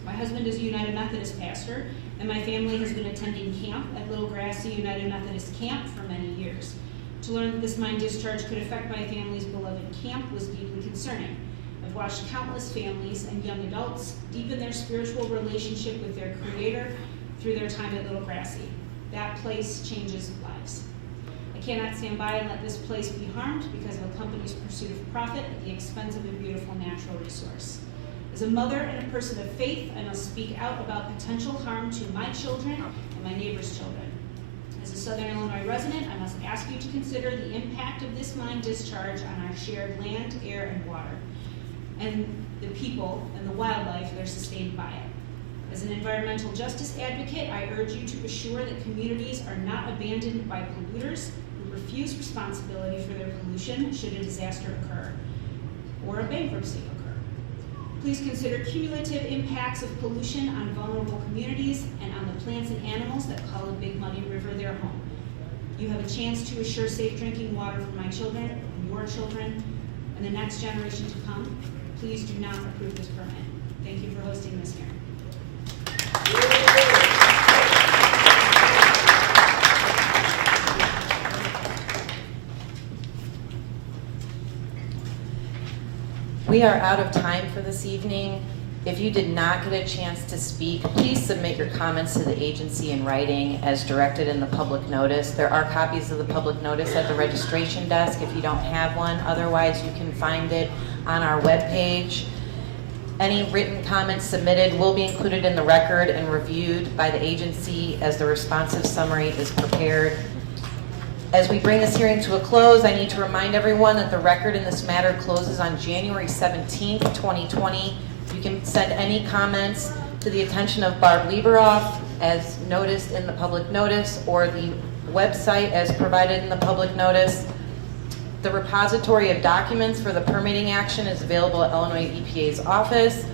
My husband is a United Methodist pastor, and my family has been attending camp at Little Grassy United Methodist Camp for many years. To learn that this mine discharge could affect my family's beloved camp was deeply concerning. I've watched countless families and young adults deepen their spiritual relationship with their Creator through their time at Little Grassy. That place changes lives. I cannot stand by and let this place be harmed because of a company's pursuit of profit at the expense of a beautiful natural resource. As a mother and a person of faith, I must speak out about potential harm to my children and my neighbors' children. As a Southern Illinois resident, I must ask you to consider the impact of this mine discharge on our shared land, air, and water, and the people and the wildlife that are sustained by it. As an environmental justice advocate, I urge you to assure that communities are not abandoned by polluters who refuse responsibility for their pollution should a disaster occur or a bankruptcy occur. Please consider cumulative impacts of pollution on vulnerable communities and on the plants and animals that call the Big Muddy River their home. You have a chance to assure safe drinking water for my children, and your children, and the next generation to come. Please do not approve this permit. Thank you for hosting this hearing. We are out of time for this evening. If you did not get a chance to speak, please submit your comments to the agency in writing as directed in the public notice. There are copies of the public notice at the registration desk if you don't have one. Otherwise, you can find it on our webpage. Any written comments submitted will be included in the record and reviewed by the agency as the responsive summary is prepared. As we bring this hearing to a close, I need to remind everyone that the record in this matter closes on January 17th, 2020. You can send any comments to the attention of Barb Lieberoff as noticed in the public notice or the website as provided in the public notice. The repository of documents for the permitting action is available at Illinois EPA's office.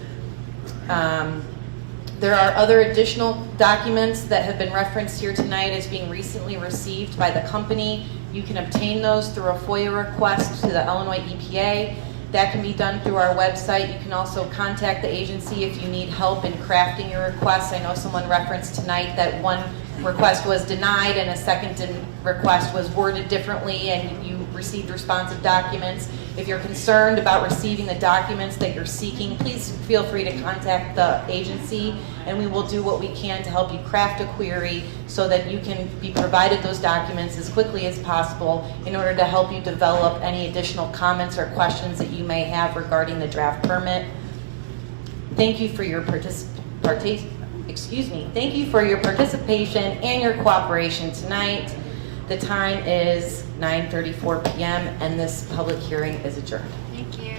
There are other additional documents that have been referenced here tonight as being recently received by the company. You can obtain those through a FOIA request to the Illinois EPA. That can be done through our website. You can also contact the agency if you need help in crafting your requests. I know someone referenced tonight that one request was denied and a second request was worded differently and you received responsive documents. If you're concerned about receiving the documents that you're seeking, please feel free to contact the agency and we will do what we can to help you craft a query so that you can be provided those documents as quickly as possible in order to help you develop any additional comments or questions that you may have regarding the draft permit. Thank you for your participation and your cooperation tonight. The time is 9:34 p.m. and this public hearing is adjourned. Thank you.